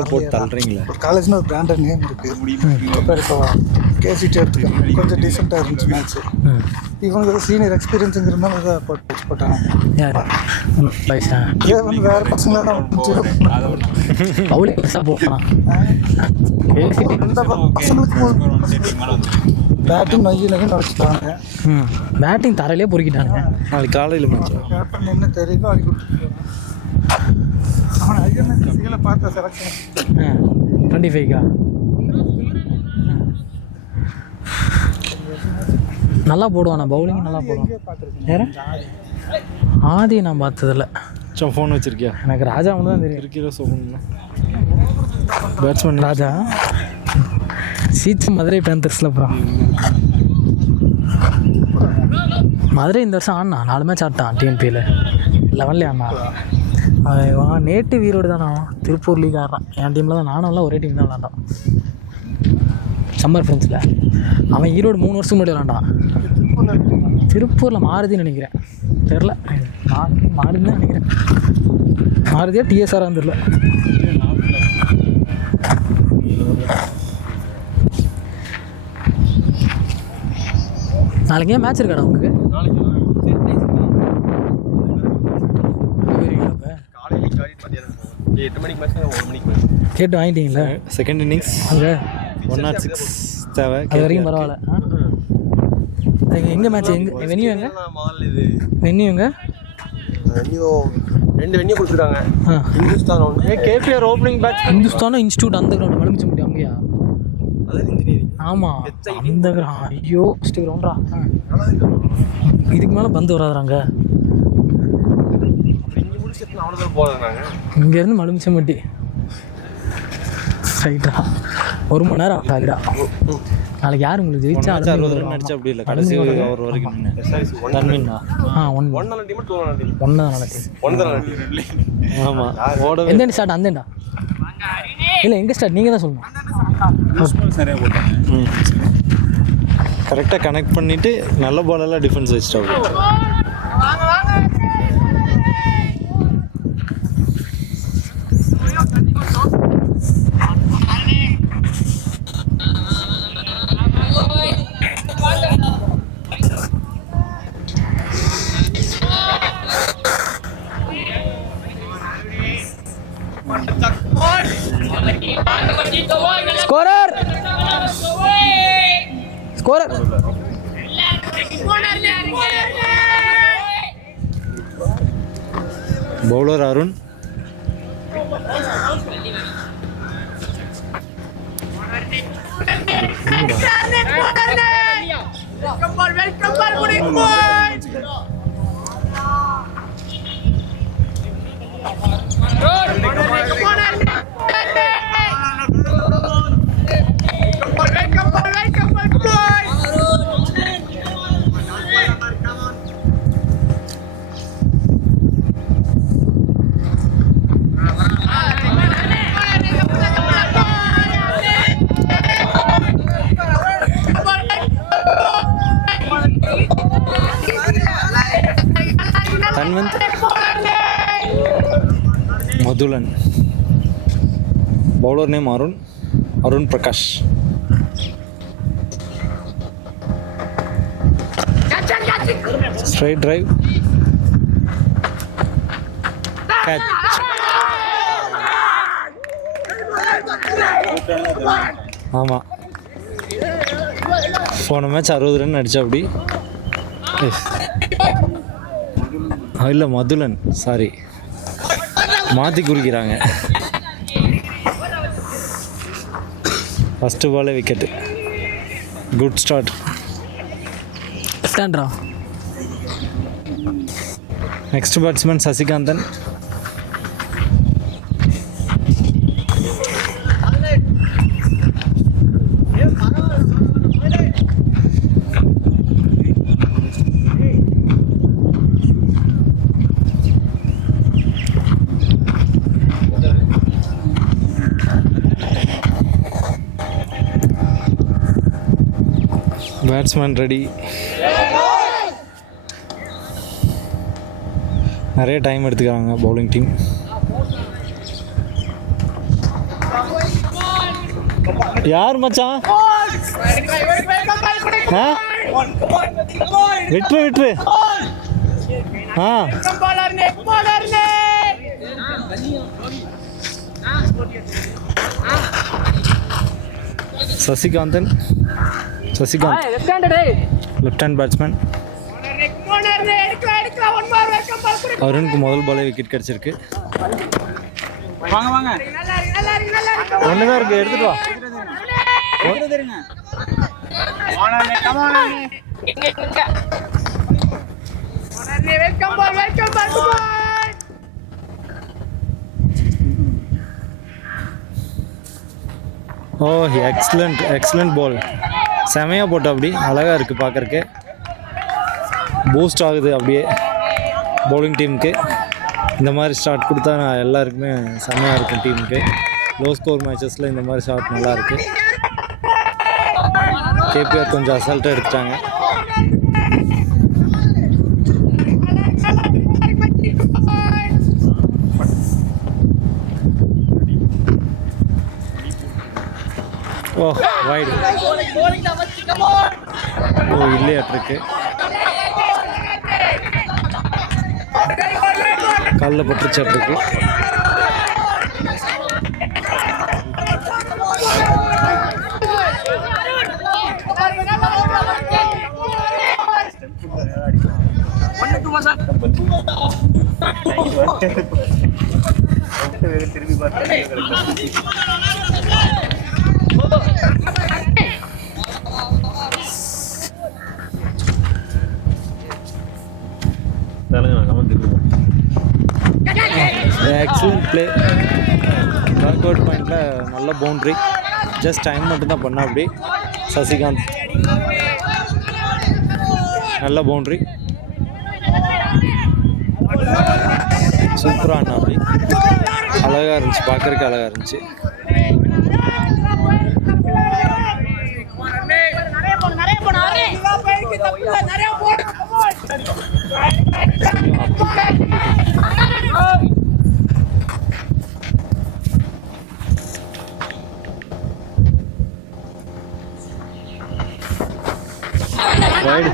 போட்டு தள்ளுறீங்களா? ஒரு காலேஜ்னு ஒரு பிராண்டட் நேம் இருக்குது. கேசிட்டு எடுத்துக்கோங்க, கொஞ்சம் டீசெண்டாக இருந்துச்சு மேட்ச்சு. இவங்களுக்கு சீனியர் எக்ஸ்பீரியன்ஸுங்கிறதுனால அதை போட்டாங்க. இதே வந்து வேறு பசங்களாம் இந்த பசங்களுக்கு பேட்டிங் நொய்யிலையும் நடிச்சுட்டாங்க. பேட்டிங் தரையிலே பொறுக்கிட்டாங்க. நாளைக்கு காலையில் மேட்ச் கேப்டன் என்ன தெரியுமோ அடி கொடுத்துருக்காங்க. அவன் ஐஎன்எஸ்சியில் பார்த்த செலக்ஷன் 25 நல்லா போடுவானா, பவுலிங் நல்லா போடுவான். வேறு ஆதி நான் பார்த்ததில்ல. ஃபோன் வச்சுருக்கியா? எனக்கு ராஜா ஒன்று தான் தெரியும். இருக்கிற சொல்லணும்னா பேட்ஸ்மேன் ராஜா சீச்சு மதுரை பேந்தர்ஸில். அப்புறம் மதுரை இந்த வருஷம் ஆடினா 4 மேட்ச் ஆட்டான். டிஎன்பியில் 11 ஆடினா. அவன் நேட்டிவ் ஈரோடு தானே. திருப்பூர் லீக் ஆடுறான். என் டீமில் தான் நானும் ஒரே டீம் தான் விளாண்டான் சம்மர் ஃப்ரெண்ட்ஸில். அவன் ஈரோடு 3 வருஷம் முன்னாடி விளாண்டான். திருப்பூரில் மாறுதின்னு நினைக்கிறேன், தெரில. மாறுதின்னு தான் நினைக்கிறேன். மாறுதியா டிஎஸ்ஆரான்னு தெரில. நாளைக்கு ஏன் மேட்ச் இருக்காடா உங்களுக்கு? கேட்டு வாங்கிட்டீங்களா? செகண்ட் இன்னிங்ஸ் அங்கே 106 தேவை. அது வரைக்கும் பரவாயில்ல. எங்கே மேட்ச்? வென்யூ எங்கே? வென்யூ எங்கே? ரெண்டு வென்யூ கொடுத்துருக்காங்க. Hindusthan KPR opening batch. இந்துஸ்தானும் இன்ஸ்டியூட் அந்த கிரவுண்ட் மலுமிச்ச முடியும். அங்கேயா? ஆமாம், அந்த கிரவுண்ட். ஐயோ ஃபஸ்ட்டு கிரவுண்டா. இதுக்கு மேலே பந்து வராதுறாங்க. இங்கேருந்து மலுமிச்சம்பட்டி ரைட்டா 1 மணி நேரம் ஆகிடா. நாளைக்கு யார் உங்களுக்கு ஜெயிச்சா? 60 ரன் அடிச்சா அப்படி இல்லை, கடைசி ஓவர் வரைக்கும் தன்மீனா. ஆமாம். எந்த ஸ்டார்ட்? அந்தேண்டா இல்லை, எங்கே ஸ்டார்ட்? நீங்கள் தான் சொல்லணும். கரெக்டாக கனெக்ட் பண்ணிவிட்டு நல்ல பாலெல்லாம் டிஃபென்ஸ் வச்சுட்டா. Scorer scorer bowler Arun. Dhanvanth, Madhulan. Bowler name Arun Prakash. Straight drive, catch. ஆமாம், போன மேட்ச் 60 ரன் அடித்தா அப்படி. இல்லை மதுலன், சாரி, மாற்றி குறிக்கிறாங்க. ஃபஸ்ட்டு பாலே விக்கெட்டு. Good start. ஸ்டாண்ட்ரா. Next batsman Sasikanthan. Batsman ready. நிறைய டைம் எடுத்துக்கிறாங்க பவுலிங் டீம். யார் மச்சான்? ஆ விட்டுரு ஆ சசிகாந்த் லெஃப்ட் ஹேண்ட் பேட்ஸ்மேன். அருணுக்கு முதல் பாலே விக்கெட் கிடச்சிருக்கு. ஒன்று தான் இருக்கு, எடுத்துட்டு வா. Oh excellent ball. செமையாக போட்டு அப்படி அழகாக இருக்குது பார்க்குறக்கு. பூஸ்ட் ஆகுது அப்படியே பவுலிங் டீமுக்கு. இந்த மாதிரி ஸ்டார்ட் கொடுத்தா எல்லாருக்குமே செம்மையாக இருக்கும் டீமுக்கு. லோ ஸ்கோர் மேட்சஸில் இந்த மாதிரி ஷாட் நல்லாயிருக்கு. கேபிஆர் கொஞ்சம் அசால்ட்டாக எடுத்துட்டாங்க. ஓ வைடு. ஓ இல்லையாட்டிருக்கு. காலில் பட்டுருச்சாட்டிருக்கு. திரும்பி பார்த்து எக்ஸலண்ட் பிளே. பேக் அவுட் பாயிண்டில் நல்ல பவுண்ட்ரி. ஜஸ்ட் டைம் மட்டும்தான் பண்ணா அப்படி. சசிகாந்த் நல்ல பவுண்ட்ரி. சூப்பராக ஆனா அப்படி. அழகாக இருந்துச்சு பார்க்குறதுக்கு, அழகாக இருந்துச்சு. Wide.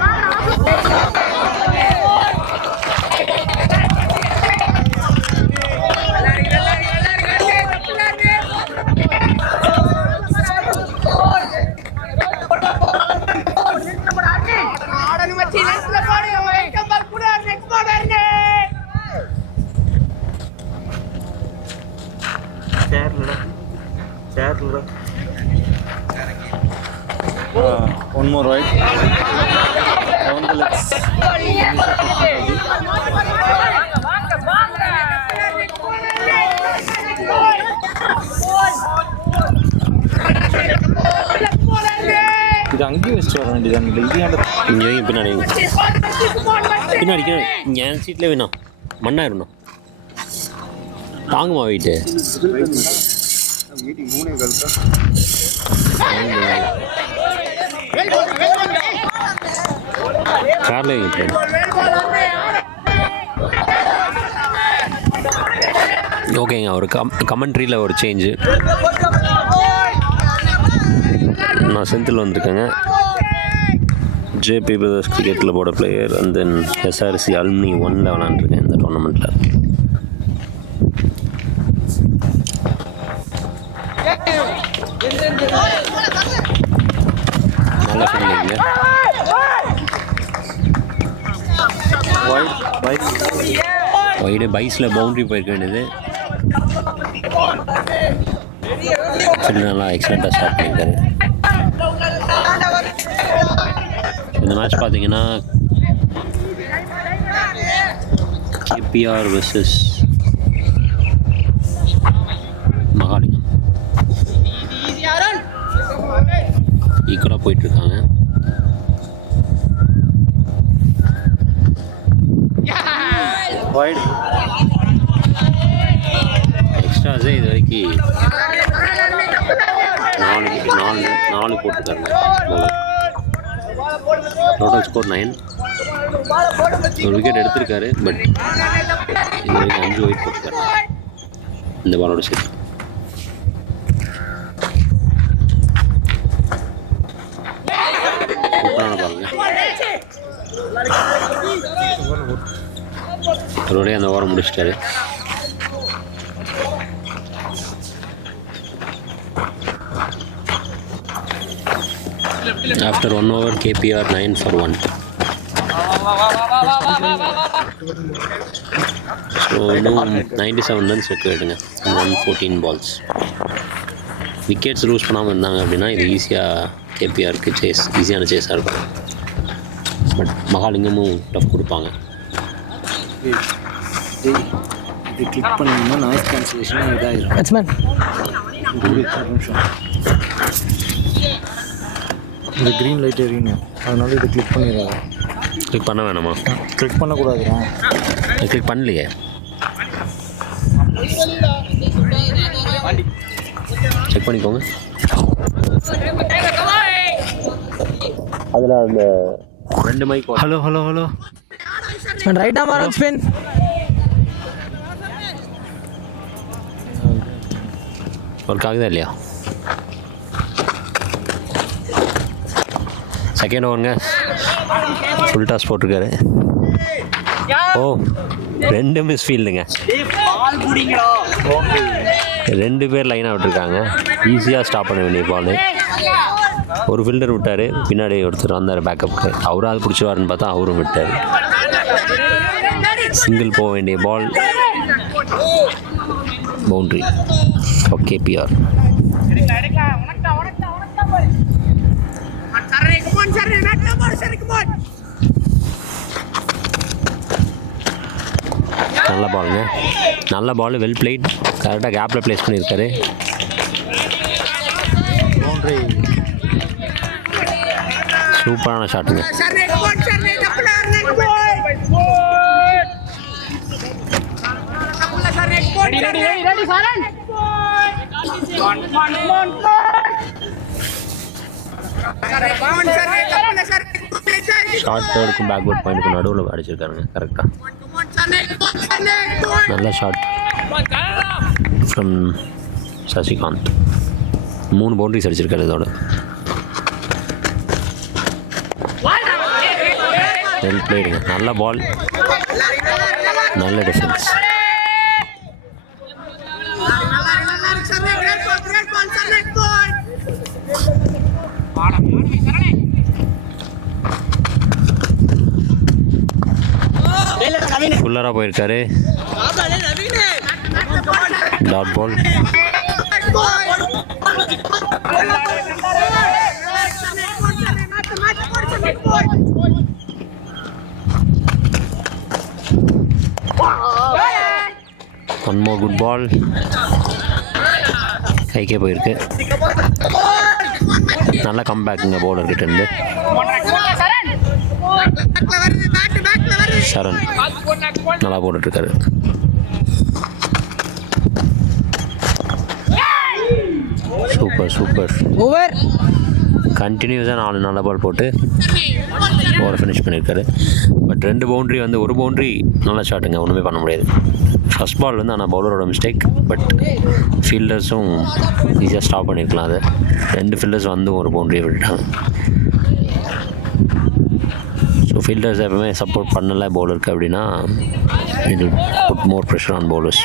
One more right. Down the legs. இது அங்கேயே வச்சுட்டு வர வேண்டியதான். இல்லை இது இங்கே பின்னாடி என் சீட்டில் வேணாம், மண்ணாயிரணும். தாங்குமா வெயிட்டு? காரில் ஓகேங்க. ஒரு கமெண்ட்ரியில் ஒரு சேஞ்சு. நான் செந்தில் வந்திருக்கேங்க. ஜேபி பிரதர்ஸ் கிரிக்கெட்டில் போட player. And then SRC alumni 1ல் விளாண்டுருக்கேன் இந்த டோர்னமெண்ட்டில். நல்லா சொன்னீங்க. வைடு பைஸில் பவுண்ட்ரி போயிருக்க வேண்டியது. சரி, நல்லா எக்ஸலண்ட்டாக ஸ்டார்ட் பண்ணியிருக்காரு. இந்த மேட்ச் பார்த்தீங்கன்னா கேபிஆர் வெர்சஸ் மகாலிங்கம் ஈக்குவலாக போயிட்டுருக்காங்க. வைடு எக்ஸ்ட்ராஸே இது வரைக்கும் 4 போட்டுருக்காங்க. Total score 9. ஒரு விக்கெட் எடுத்திருக்காரு. பட் இது வரைக்கும் 5 விக்கெட் போட்டுருக்காரு இந்த பாலோட சேர்த்து. ஒரு வழியாக அந்த ஓரம் முடிச்சிட்டாரு. After 1 over, KPR 9 for 1. So, இன்னும் 97 runs requiredங்க. 114 balls. விக்கெட்ஸ் லூஸ் பண்ணாமல் இருந்தாங்க அப்படின்னா இது ஈஸியாக கேபிஆருக்கு ஈஸியான சேஸாக இருக்கும். பட் மகாலிங்கமும் டஃப் கொடுப்பாங்க. இது கிளிக் பண்ணிங்கன்னா நாய்ஸ் கேன்சலேஷன் இதாகிடும். பேட்ஸ்மேன் இந்த க்ரீன் லைட் எரியுங்க, அதனால இதை கிளிக் பண்ணிடுறாங்க. கிளிக் பண்ண வேணாமா? கிளிக் பண்ணக்கூடாதுண்ணா. கிளிக் பண்ணலையே. செக் பண்ணிக்கோங்க. அதில் அந்த 2 mike. Hello hello hello right arm ஆரன் ஸ்பின். ஒர்க் ஆகுதா இல்லையா? செகண்ட் ஓவருங்க. ஃபுல் டாஸ் போட்டிருக்காரு. ஓ 2 மிஸ் ஃபீல்டுங்க. 2 பேர் லைனாக விட்டுருக்காங்க. ஈஸியாக ஸ்டாப் பண்ண வேண்டிய பால். ஒரு ஃபீல்டர் விட்டார், பின்னாடி ஒருத்தர் வந்தார் பேக்கப்புக்கு. அவராது பிடிச்சிருவாருன்னு பார்த்தா அவரும் விட்டார். சிங்கிள் போக வேண்டிய பால் பவுண்ட்ரி. KPR. நல்ல பாலுங்க, நல்ல பால். Well plate. கரெக்டாக கேப்பில் ப்ளேஸ் பண்ணியிருக்காரு. சூப்பரான ஷாட்டுங்க. ஷார்ட் தேர்டுக்கும் பேக்வர்ட் பாயிண்ட்டுக்கும் நடுவில் அடிச்சிருக்காருங்க கரெக்டாக. நல்ல ஷாட் ஃப்ரம் சசிகாந்த். 3 பவுண்டரிஸ் அடிச்சிருக்காரு இதோட. வெல் பிளேடுங்க. நல்ல பால், நல்ல டிஃபென்ஸ். ஃபுல்லராக போயிருக்காரு. Dot ball. One more good ball. கைக்கே போயிருக்கு. நல்ல கம்பேக்குங்க பவுலர்கிட்ட இருந்து. சரண் நல்லா போட்டுட்ருக்காரு. Super super. ஓவர். கண்டினியூஸாக 4 நல்ல பால் போட்டு ஓவரை ஃபினிஷ் பண்ணியிருக்காரு. பட் 2 பவுண்ட்ரி வந்து, ஒரு பவுண்ட்ரி நல்ல ஷாட்டுங்க, ஒன்றுமே பண்ண முடியாது. ஃபஸ்ட் பால் வந்து ஆனால் பவுலரோட மிஸ்டேக். பட் ஃபீல்டர்ஸும் ஈஸியாக ஸ்டாப் பண்ணியிருக்கலாம். அது 2 ஃபீல்டர்ஸ் வந்து ஒரு பவுண்ட்ரியை விட்டுட்டாங்க. ஸோ ஃபீல்டர்ஸ் எப்பவுமே சப்போர்ட் பண்ணலை பவுலருக்கு அப்படின்னா it will put more pressure on bowlers.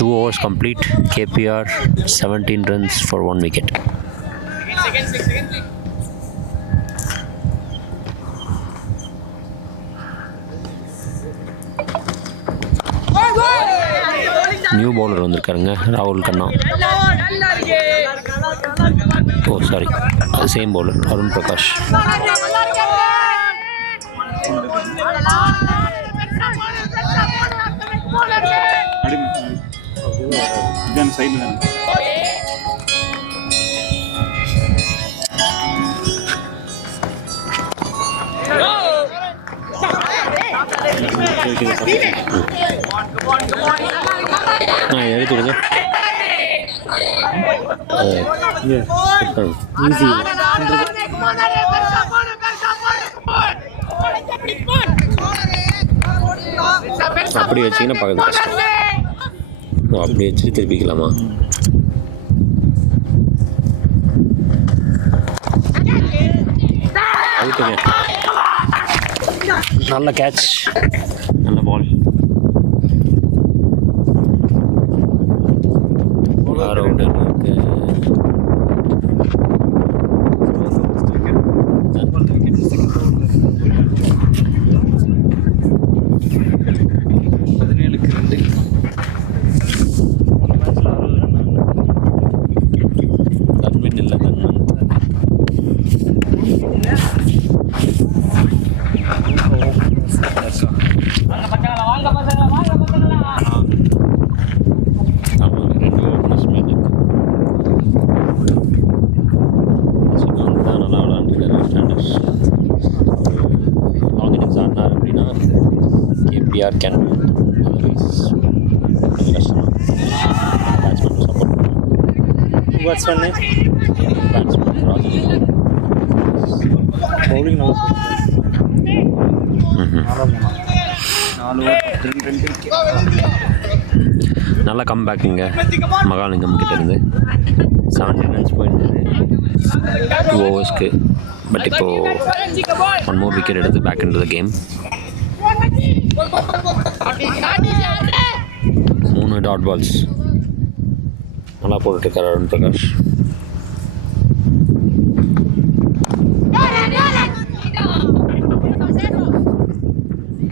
Two overs complete. KPR 17 runs for 1 wicket. New bowler வந்திருக்காருங்க, ராகுல் கண்ணா. ஓ சாரி, அது சேம் பவுலர் அருண் பிரகாஷ். எடுத்துடுங்க. ஈஸி. அப்படி வச்சிங்கன்னா பார்க்கறது கஷ்டம். அப்படி வச்சு திருப்பிக்கலாமா? அவுட்டுங்க. நல்ல கேட்ச், நல்ல பால். வேறு அவுட் இருக்கு. KPR can otherwise கஷ்டம். Batsman support batsman Rajalingam bowling நல்ல கம்பேக்குங்க மகாலிங்கம் கிட்ட இருந்து. 17 ரன்ஸ் போயிருந்தது 2 ஓவர்ஸ்க்கு. பட் இப்போது 1 more விக்கெட் எடுத்து back in to the game. 3 dot balls நல்லா போட்டுருக்கார் அருண் பிரகாஷ்.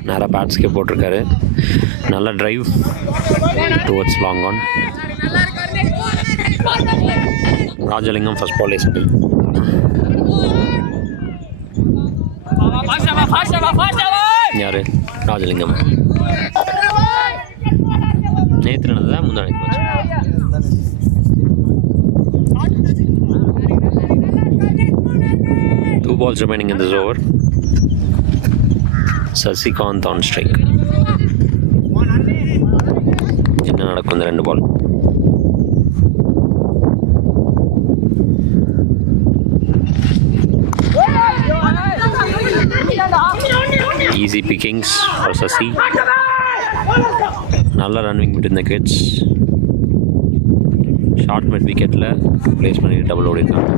நேராக பேட்ஸ்க்கே போட்டிருக்காரு. நல்ல drive towards long on. Rajalingam first ball single. யார்? ராஜலிங்கம். நேற்று நடந்ததா முந்தானி match? 2 balls remaining in this over. Sasikanth on strike. என்ன நடக்கும் இந்த 2 ball? Easy pickings for Sasi. நல்ல ரன்னிங் between the kids. Short mid விக்கெட்டில் ப்ளேஸ் பண்ணி டபுள் ஓடிருக்காங்க.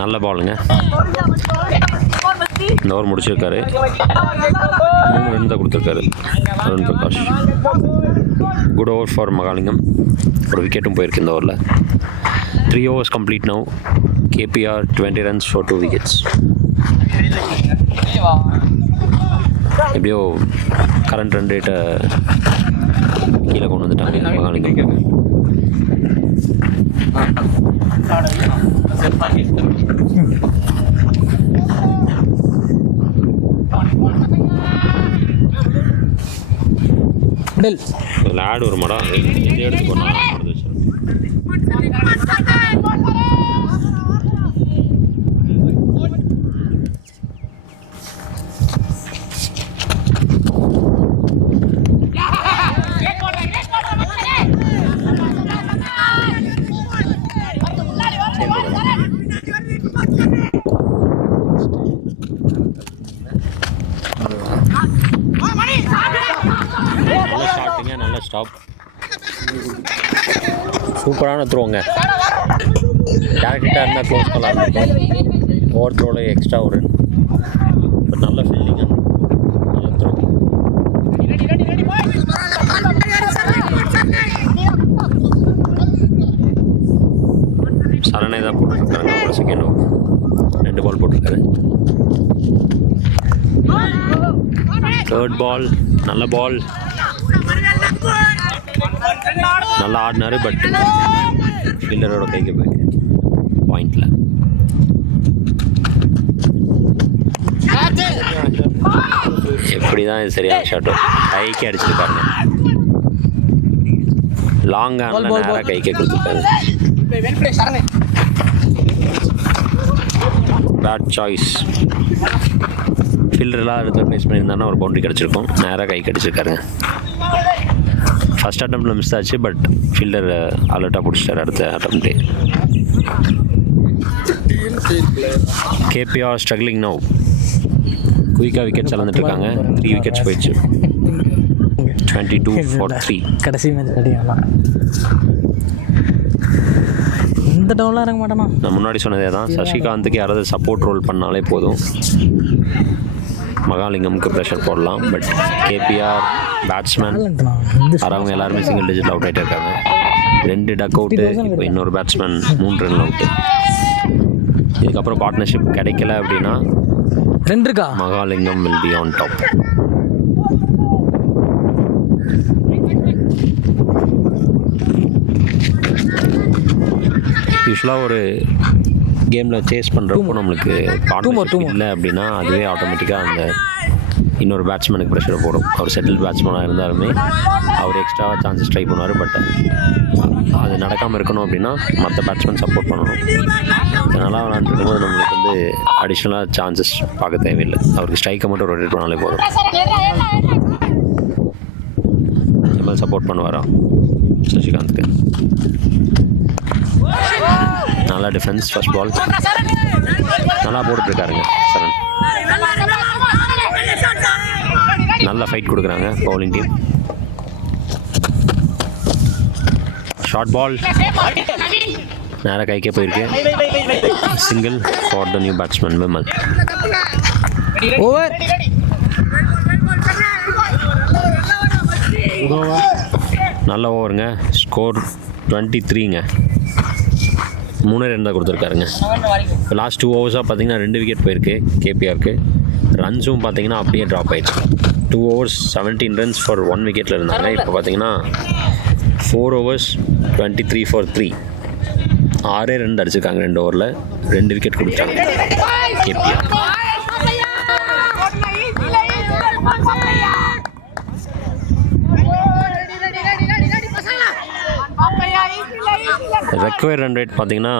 நல்ல பாலுங்க. இந்த ஓவர் முடிச்சிருக்காரு. 3 ரன் தான் கொடுத்துருக்காரு Arun Prakash. Good over for Mahalingam. ஒரு விக்கெட்டும் போயிருக்கு இந்த ஓவரில். 3 overs complete now. KPR 20 runs for 2 wickets. எப்படியோ கரண்ட் ரன் ரேட்டை கீழே கொண்டு வந்துட்டாங்க மகாலிங்கம். இதில் ஆடு ஒரு மடம் எந்த இடத்துக்கு போனால் நல்ல ஸ்டாப். சூப்பரான த்ரோங்க. டேரக்டாக இருந்தால் க்ளோஸ் பண்ணலாம் இருக்கும். ஓவர் த்ரோவில் எக்ஸ்ட்ரா ஒரு பட் நல்ல ஃபீல்டிங், நல்ல த்ரோ. சரணை தான் போட்டுருக்காங்க. ஒரு செகண்ட் ஓவர் 2 பால் போட்டிருக்காரு. 3rd பால் நல்ல பால். நல்லா ஆடினாரு. பட் ஃபீல்டரோட கைக்கு போயிட்டு பாயிண்டில். எப்படி தான் இது சரியான ஷாட்டோ. கைக்கு அடிச்சிருக்காருங்க. லாங் ஆனில் நேராக கைக்கே கொடுத்துருக்காரு. Bad choice. ஃபீல்டரெலாம் இடத்துல ப்ளேஸ் பண்ணியிருந்தாங்கன்னா ஒரு பவுண்டரி கிடச்சிருக்கும். நேராக கைக்கு அடிச்சிருக்காருங்க. ஃபஸ்ட் அட்டம்ப்டில் மிஸ் ஆச்சு, பட் ஃபீல்டர் அலர்ட்டாக பிடிச்சிட்டார் அடுத்த அட்டம்ப்டே. KPR struggling now. குயிக்காக விக்கெட்ஸ் அளந்துட்டுருக்காங்க. 3 விக்கெட்ஸ் போயிடுச்சு. 22-3. கடைசி மேட்ச் அடிக்கலாம். இந்த டவுன்லாம் இறங்க மாட்டேனா? நான் முன்னாடி சொன்னதே தான், சசிகாந்துக்கு யாராவது சப்போர்ட் ரோல் பண்ணாலே போதும், மகாலிங்கமுக்கு ப்ரெஷர் போடலாம். பட் கேபிஆர் பேட்ஸ்மேன் வரவங்க எல்லாருமே சிங்கிள் டிஜிட்டில் அவுட் ஆகிட்டே இருக்காங்க. 2 டக் அவுட்டு, இப்போ இன்னொரு பேட்ஸ்மேன் 3 ரன் அவுட்டு. இதுக்கப்புறம் பார்ட்னர்ஷிப் கிடைக்கல அப்படின்னா 2 இருக்கா? Mahalingam will be on top. யூஸ்வலாக ஒரு கேமில் சேஸ் பண்ணுறப்போ நம்மளுக்கு பார்ட்னர்ஷிப் இல்லை அப்படின்னா அதுவே ஆட்டோமேட்டிக்காக அந்த இன்னொரு பேட்ஸ்மேனுக்கு ப்ரெஷரை போடும். அவர் செட்டில் பேட்ஸ்மேனாக இருந்தாலுமே அவர் எக்ஸ்ட்ராவாக சான்சஸ் ட்ரை பண்ணுவார். பட் அது நடக்காமல் இருக்கணும் அப்படின்னா மற்ற பேட்ஸ்மேன் சப்போர்ட் பண்ணணும். அதனால் விளாண்டுருக்கும்போது நம்மளுக்கு வந்து அடிஷ்னலாக சான்சஸ் பார்க்க தேவையில்லை. அவருக்கு ஸ்ட்ரைக்கை மட்டும் ரொட்டேட் பண்ணாலே போதும். இந்த சப்போர்ட் பண்ணுவாரா சசிகாந்த்க்கு? நல்லா டிஃபென்ஸ். ஃபர்ஸ்ட் பால் நல்லா போட்டுருக்காருங்க சரண். நல்ல ஃபைட் கொடுக்குறாங்க பவுலிங் டீம். ஷார்ட் பால் நேராக கைக்கே போயிருக்கு. Single for the new batsman Vimal. Over. நல்ல ஓவருங்க. ஸ்கோர் 23ங்க. 3 ரன் தான் கொடுத்துருக்காருங்க. இப்போ லாஸ்ட் 2 ஓவர்ஸாக பார்த்தீங்கன்னா 2 விக்கெட் போயிருக்கு கேபிஆருக்கு. ரன்ஸும் பார்த்தீங்கன்னா அப்படியே ட்ராப் ஆகிடுச்சு. 2 ஓவர்ஸ் 17 ரன்ஸ் ஃபார் 1 விக்கெட்டில் இருந்தாங்க. இப்போ பார்த்தீங்கன்னா 4 ஓவர்ஸ் 23 ஃபார் 3. 6 ரன் அடிச்சிருக்காங்க 2 ஓவரில். 2 விக்கெட் கொடுத்தாங்க கேபிஆர். ரெக்வயர்ட் ரன் ரேட் பார்த்தீங்கன்னா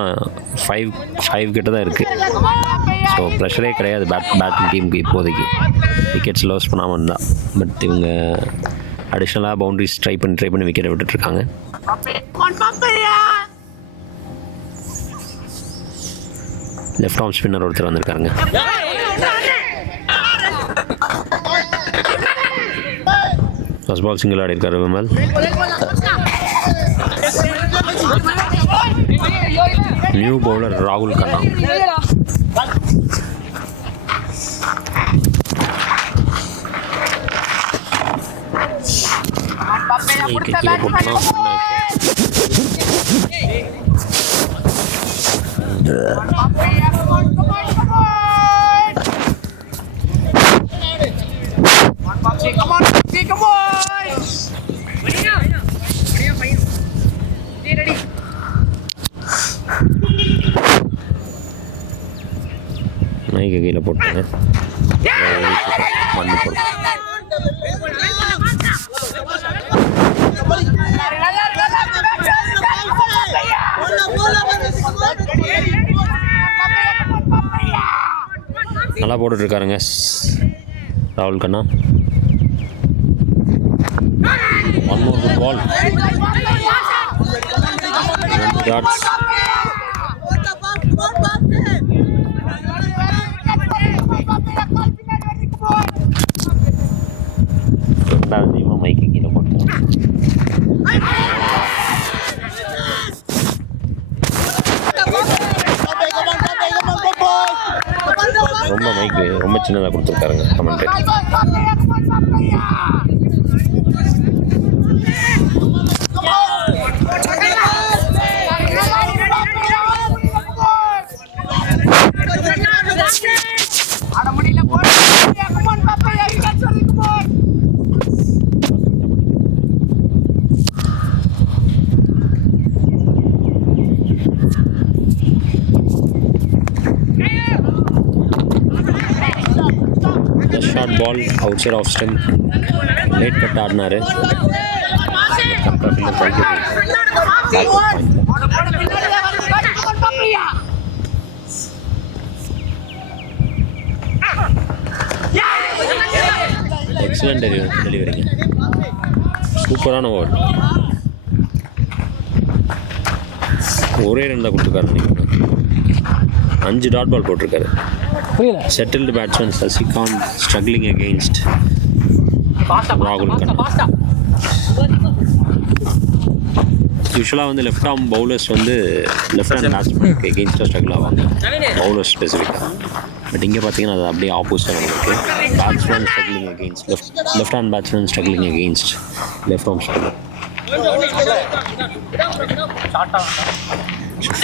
5 கிட்ட தான் இருக்குது. ஸோ ப்ரெஷரே கிடையாது பேட்டிங் டீமுக்கு இப்போதைக்கு, விக்கெட்ஸ் லாஸ் பண்ணாமல் இருந்தால். பட் இவங்க அடிஷ்னலாக பவுண்டரிஸ் ட்ரை பண்ணி விக்கெட்டை விட்டுட்ருக்காங்க. லெஃப்ட் ஆர்ம் ஸ்பின்னர் ஒருத்தர் வந்திருக்காருங்க. ஃபர்ஸ்ட் பால் சிங்கிள் ஆடி இருக்காரு விமல். நியூ பவுலர் ராகுல் கண்ணா. கீழே போட்டோம்னா மைக்கு கீழே போட்டாங்க. மண்ணு போட்டு நல்லா போட்டுட்ருக்காருங்க ராகுல் கண்ணா. ஒன் மோர் குட் பால். ரெண்டாவது டீமாக மைக்கு கீழே போட்டு ரொம்ப மைக்கு ரொம்ப சின்னதாக கொடுத்துருக்காருங்க கமெண்டேட். Short ball outside off stump. Late cut ஆடினார். எக்ஸலண்ட் டெலிவரிங்க. சூப்பரான ஓவர். ஒரே 2 தான் கொடுத்துருக்காரு நினைக்கிறேன். 5 டாட் பால் போட்டிருக்காரு. புரியல. Settled batsman Sasikanth struggling against ராகுல் கண்ணா. யூஸ்வலாக வந்து லெஃப்ட் ஆர்ம் பவுலர்ஸ் வந்து லெஃப்ட் ஹேண்ட் பேட்ஸ்மேனுக்கு எகெயின்ஸ்டாக ஸ்ட்ரகிள் ஆவாங்க, பவுலர்ஸ் ஸ்பெசிஃபிக்காக. பட் இங்கே பார்த்தீங்கன்னா அது அப்படியே ஆப்போசிட்டாக நடந்திருக்கு. Batsman struggling against left hand batsman struggling against left arm struggle.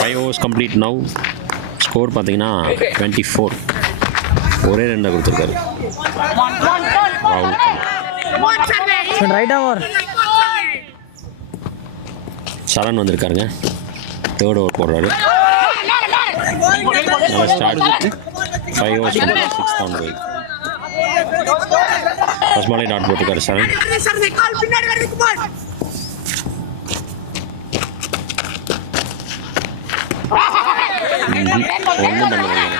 5 overs complete now. Score பார்த்தீங்கன்னா 24. ஒரே 2 தான் கொடுத்துருக்காரு ராகுல். Right over. சரண் வந்திருக்காருங்க. 3rd ஓவர் போடுறாரு. நல்லா ஸ்டார்ட். 5 overs 6 down போய் ஃபர்ஸ்ட் பாலே டாட் போட்டிருக்காரு சரண். ஒன்றும் பண்ண முடியல.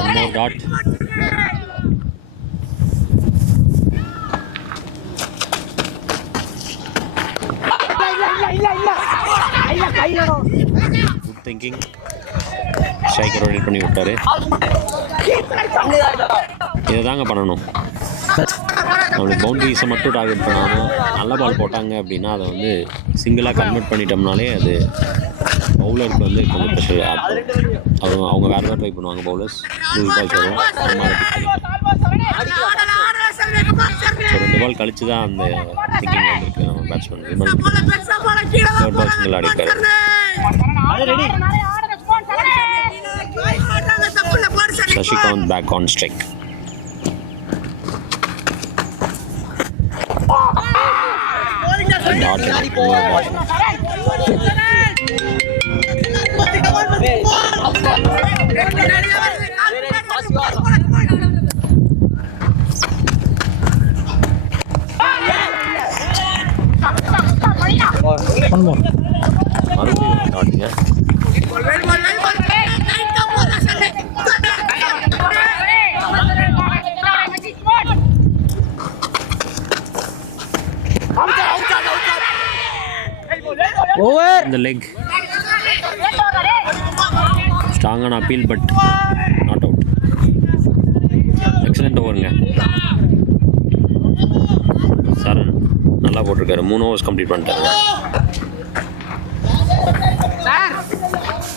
One more dot. Good thinking. Striker rotate பண்ணி விட்டாரு. இதை தாங்க பண்ணணும். நம்மளுக்கு பவுண்டரிஸை மட்டும் டார்கெட் பண்ணாமல் நல்ல பால் போட்டாங்க அப்படின்னா அதை வந்து சிங்கிளாக கன்வெர்ட் பண்ணிட்டோம்னாலே அது பவுலருக்கு வந்து கொஞ்சம் ப்ரெஷர் ஆட் பண்ணும். அவங்க வேறு ஏதாவது ட்ரை பண்ணுவாங்க பவுலர்ஸ். லூஸ் பால்ஸ் வரும். ஸோ 2 பால் கழிச்சு தான் அந்த திங்கிங் வந்திருக்கு நம்ம batsman Vimal. 3rd ball single ஆடிருக்காரு. Shashikant back on strike. One more. மறுபடியும் டாட்டுங்க. ஓவர். இந்த லெக் ஸ்ட்ராங்கான appeal but not out. Excellent ஓவருங்க. சரண் நல்லா போட்டிருக்காரு. 3 overs கம்ப்ளீட் பண்ணிட்டாரு.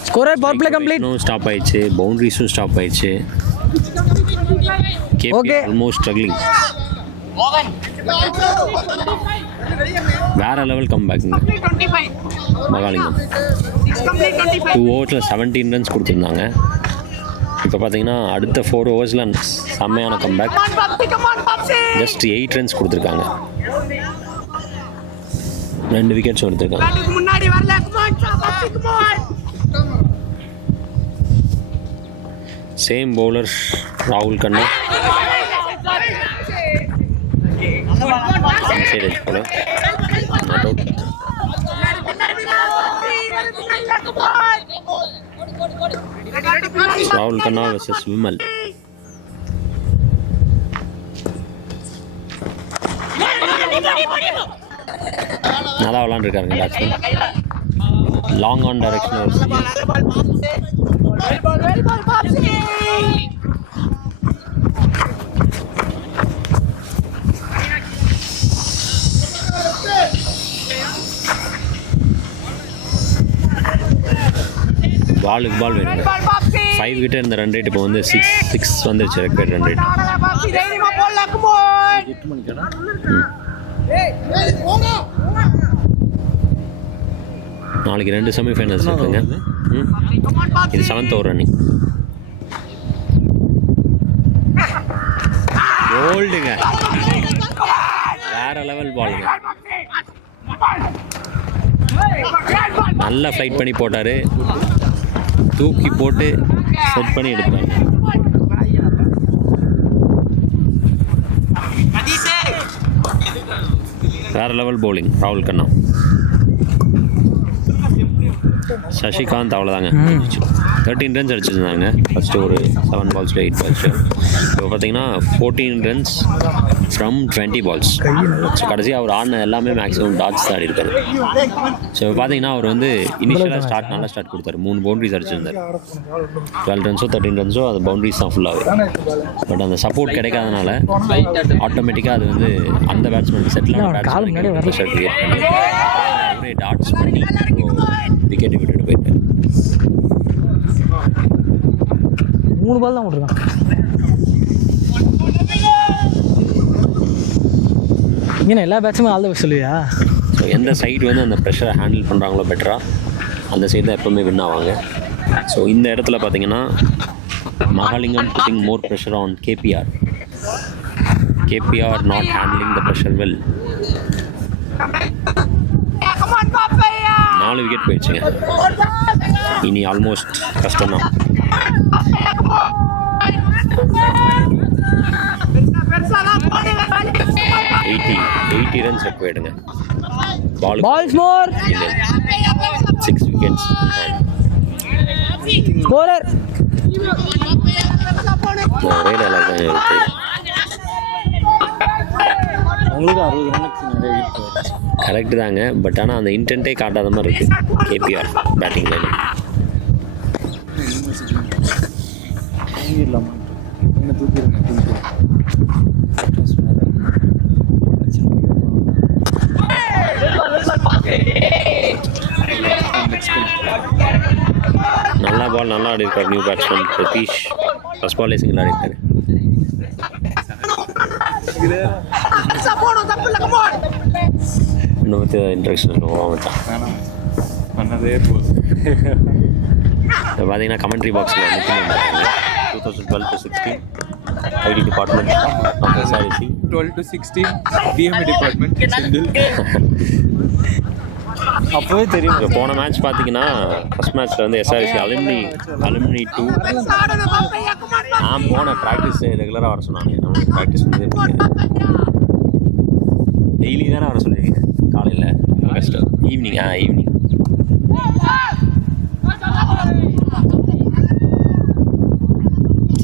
Score power play complete. Stop ஆயிடுச்சு. பவுண்டரிஸும் ஸ்டாப் ஆயிடுச்சு. Okay. Almost struggling. வேற லெவல் கம்பேக்குங்க மகாலிங்கம். 2 overs 17 runs கொடுத்துருந்தாங்க. இப்போ பார்த்தீங்கன்னா அடுத்த 4 overs செம்மையான கம்பேக். ஜஸ்ட் 8 runs கொடுத்துருக்காங்க. 2 wickets எடுத்துருக்காங்க. சேம் பவுலர் ராகுல் கண்ணா. போல நாட் அவுட். ராகுல் கண்ணா vs விமல். நல்லா விளாண்டுருக்காருங்க பேட்ஸ்மேன். Long on direction. பாலுக்கு பால் வேணுங்க. 5 கிட்ட இருந்த ரன் ரேட் இப்போ வந்து 6 வந்துருச்சு ரெக்கார்ட் ரன் ரேட். நாளைக்கு 2 செமிஃபைனல்ஸ் இருக்குங்க. இது 7th ஓவர் ரன்னிங். கோல்டுங்க. வேற லெவல் பாலுங்க. நல்லா ஃப்ளைட் பண்ணி போட்டார். தூக்கி போட்டு செட் பண்ணி எடுத்தாங்க. வேற லெவல் பவுலிங் ராகுல் கண்ணா. சசிகாந்த் அவ்வளோதாங்க 13 ரன்ஸ் அடிச்சிருந்தாங்க ஃபஸ்ட்டு ஒரு 7 balls 8 balls. இப்போ பார்த்தீங்கன்னா 14 runs ஃப்ரம் 20 balls. ஸோ கடைசியாக அவர் ஆடின எல்லாமே மேக்ஸிமம் டாட்ஸ் தான் ஆடி இருக்காரு. ஸோ பார்த்தீங்கன்னா அவர் வந்து இனிஷியலாக நல்லா ஸ்டார்ட் கொடுத்தாரு. 3 boundaries அடிச்சிருந்தார். 12 runsோ 13 runsோ அது பவுண்டரிஸ் தான் ஃபுல்லாகவே. பட் அந்த சப்போர்ட் கிடைக்காதனால ஆட்டோமேட்டிக்காக அது வந்து அந்த பேட்ஸ்மேன் செட்டிலான பேட்ஸ்மேன் ப்ரெஷர் கிரியேட் பண்ணி அப்படியே டாட்ஸ் பண்ணி விக்கெட்டை விட்டுட்டு போயிருக்காரு. 3 பால் தான் விட்ருக்கான். இங்கே எல்லா பேட்சுமே ஆல் த பெஸ்ட் சொல்லுவியா? ஸோ எந்த சைடு வந்து அந்த ப்ரெஷரை ஹேண்டில் பண்ணுறாங்களோ பெட்டராக அந்த சைடு தான் எப்போவுமே வின் ஆவாங்க. ஸோ இந்த இடத்துல பார்த்தீங்கன்னா Mahalingam pudding more pressure on KPR. KPR not handling the pressure well. 4 wicket போயிடுச்சுங்க. இனி ஆல்மோஸ்ட் கஷ்டம் தான். 80 runs போயிடுங்க. Balls more. 6 wickets. Bowler. ஒரே டயலாக் தான் இருக்கு. அவங்களுக்கு 60 ரன்னுக்கு நிறைய விக்கெட். கரெக்டு தாங்க. பட் ஆனால் அந்த இன்டென்ட்டே காட்டாத மாதிரி இருக்குது கேபிஆர் பேட்டிங் லைன். தூங்கிடலாமா? என்ன தூக்கிடுங்க. நல்லா பால் நல்லா ஆடி இருக்கார் new batsman Pradeesh. First ball single ஆடி இருக்காரு. இன்னும் இன்ட்ரெக்ஷன் பண்ணதே போதும். பார்த்தீங்கன்னா கமெண்ட்ரி பாக்ஸில் 2012 to 16 IT department of SRC. 12 to 16 DMA department Senthil. அப்போவே தெரியும். இப்போ போன மேட்ச் பார்த்தீங்கன்னா ஃபஸ்ட் மேட்ச்சில் வந்து எஸ்ஆர்சி அலுமினி 2 நான் போன ப்ராக்டிஸ் ரெகுலராக வர சொன்னாங்க. நம்ம ப்ராக்டிஸ் வந்து டெய்லி தானே வர சொல்லியிருக்கீங்க. காலையில் கஷ்டம். ஈவினிங்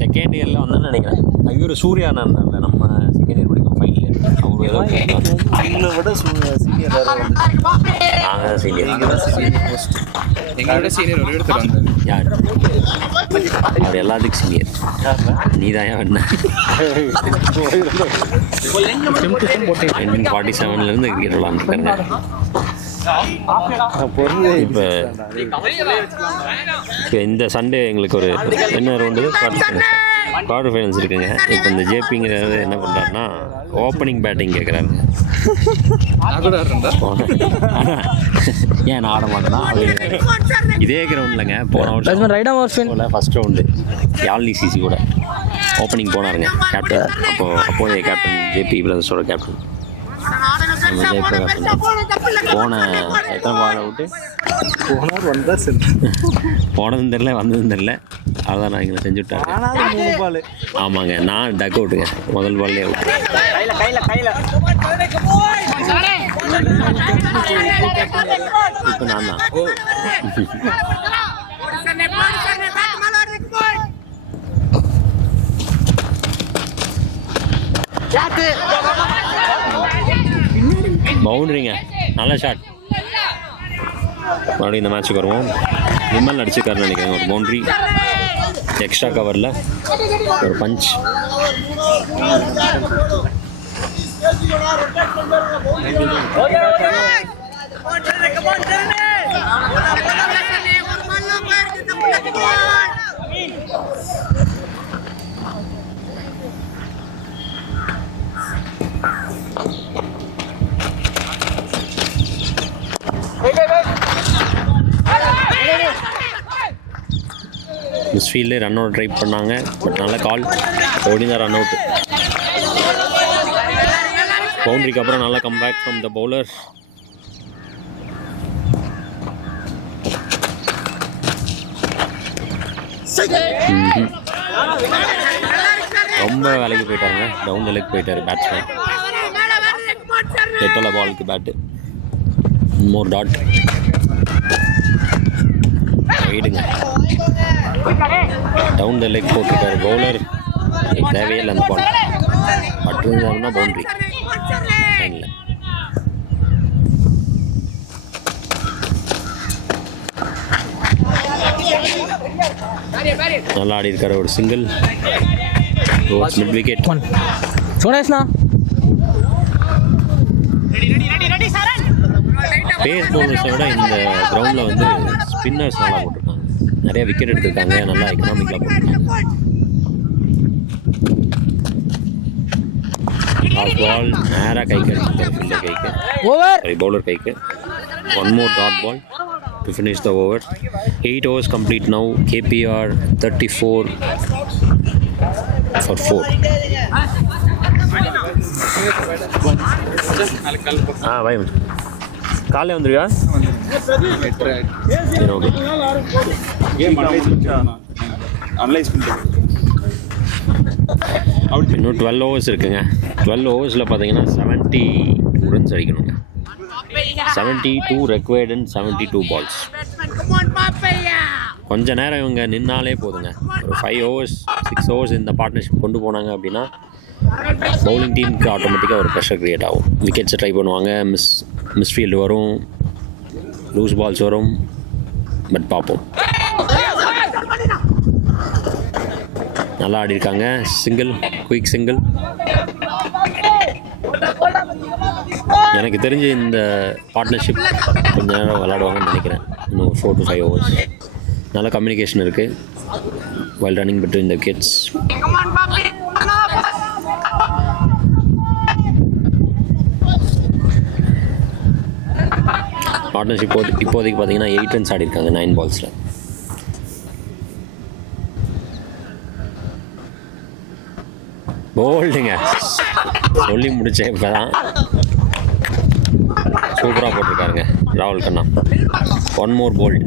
செகண்ட் இயரில் வந்தேன்னு நினைக்கிறேன். இவர் சூர்யா இருந்தார்ல நம்ம செகண்ட் இயர் படிக்கும் ஃபைனல் இயர். அவர் ஏதோ உங்களை விட சீனியர் நாங்கள் சீனியர். எங்களோட சீனியர் ஒரு இடத்துல வந்தார். யார்? அவர் எல்லாத்துக்கும் சீனியர். நீ தான் ஏன் வேணா 1947 கிரிக்கெட் விளாண்டுருக்காங்க. இப்போ இந்த சண்டே எங்களுக்கு ஒரு என்ன ரவுண்டு குவார்டர் ஃபைனல்ஸ் இருக்குங்க. இப்போ இந்த ஜேபிங்கிறது என்ன பண்ணுறாருன்னா ஓப்பனிங் பேட்டிங் கேட்குறாங்க. ஏன் நான் ஆட மாட்டேன்னா இதே கிரவுண்ட்லங்க போன வருஷம் ஃபர்ஸ்ட் ரவுண்டு யாழ்னி சிசி கூட ஓப்பனிங் போனாருங்க கேப்டன். அப்போதைய கேப்டன் ஜேபி பிரதர்ஸோட கேப்டன் போன எத்தனை பால் அவுட்டு போனதும் தெரில வந்ததும் தெரில. அதான் நான் இங்கே செஞ்சு விட்டாங்க. ஆமாங்க நான் டக் அவுட்டுங்க முதல் பால்லே அவுட். இப்போ நான் தான் பவுண்டரிங்க. நல்ல ஷாட். மறுபடியும் இந்த மேட்ச்சுக்கு வருவோம். விமல் அடிச்சுக்காருன்னு நினைக்கிறேன். ஒரு பவுண்ட்ரி எக்ஸ்ட்ரா கவரில் ஒரு punch. Misfield run out try பண்ணாங்க. பட் நல்ல கால். ஓடினா ரன் அவுட். பவுண்டரிக்கு அப்புறம் நல்ல கம்பேக் ஃப்ரம் த பவுலர். ரொம்ப வேலைக்கு போயிட்டாருங்க. டவுன் லெக் போயிட்டார் பேட்ஸ்மேன். எட்டல பாலுக்கு பேட்டு. More dot. வைடுங்க. டவுன் த லெக் போட்டிருக்காரு பவுலர். தேவையே இல்லை அந்த பால். பட்டிருந்தாருன்னா பவுண்ட்ரி. ஃபைனில் நல்லா ஆடி இருக்காரு. ஒரு சிங்கிள் மிட் விக்கெட். சோனேஷ்ண்ணா பேஸ் பவுலர்ஸை விட இந்த கிரவுண்டில் வந்து ஸ்பின்னர்ஸ் நல்லா போட்டிருக்காங்க. நிறைய விக்கெட் எடுத்திருக்காங்க. நல்லா எக்கனாமிக்கலாக போட்டிருக்காங்க. லாஸ்ட் பால் நேராக கைக்கு அடிச்சிருக்காரு. ஃபீல்டர் கைக்கு, சாரி பவுலர் கைக்கு. One more dot ball to finish the over. 8 overs complete now. KPR 34 for 4. Bye. காலையில் வந்துருவியா? சரி, ஓகே. இன்னும் 12 overs இருக்குங்க. 12 ஓவர்ஸில் பார்த்தீங்கன்னா 70 ரன்ஸ் அடிக்கணுங்க. 72 required and 72 balls. கொஞ்ச நேரம் இவங்க நின்னாலே போதுங்க. ஒரு 5 overs 6 overs இந்த பார்ட்னர்ஷிப் கொண்டு போனாங்க அப்படின்னா பவுலிங் டீமுக்கு ஆட்டோமேட்டிக்காக ஒரு ப்ரெஷர் க்ரியேட் ஆகும். விக்கெட்ஸை ட்ரை பண்ணுவாங்க. மிஸ்ஃபீல்டு வரும், லூஸ் பால்ஸ் வரும். பட் பார்ப்போம். நல்லா ஆடி இருக்காங்க. Single, quick single. எனக்கு தெரிஞ்சு இந்த பார்ட்னர்ஷிப் கொஞ்ச நேரம் விளாடுவாங்கன்னு நினைக்கிறேன். இன்னும் 4 to 5 overs. நல்ல கம்யூனிகேஷன் இருக்குது while running between the wickets. Partnership இப்போதைக்கு பார்த்தீங்கன்னா 8 runs ஆடி இருக்காங்க 9 balls. போல்டுங்க, சொல்லி முடிச்சேன் இப்போ தான். சூப்பராக போட்டிருக்காருங்க ராகுல் கண்ணா. One more bolt.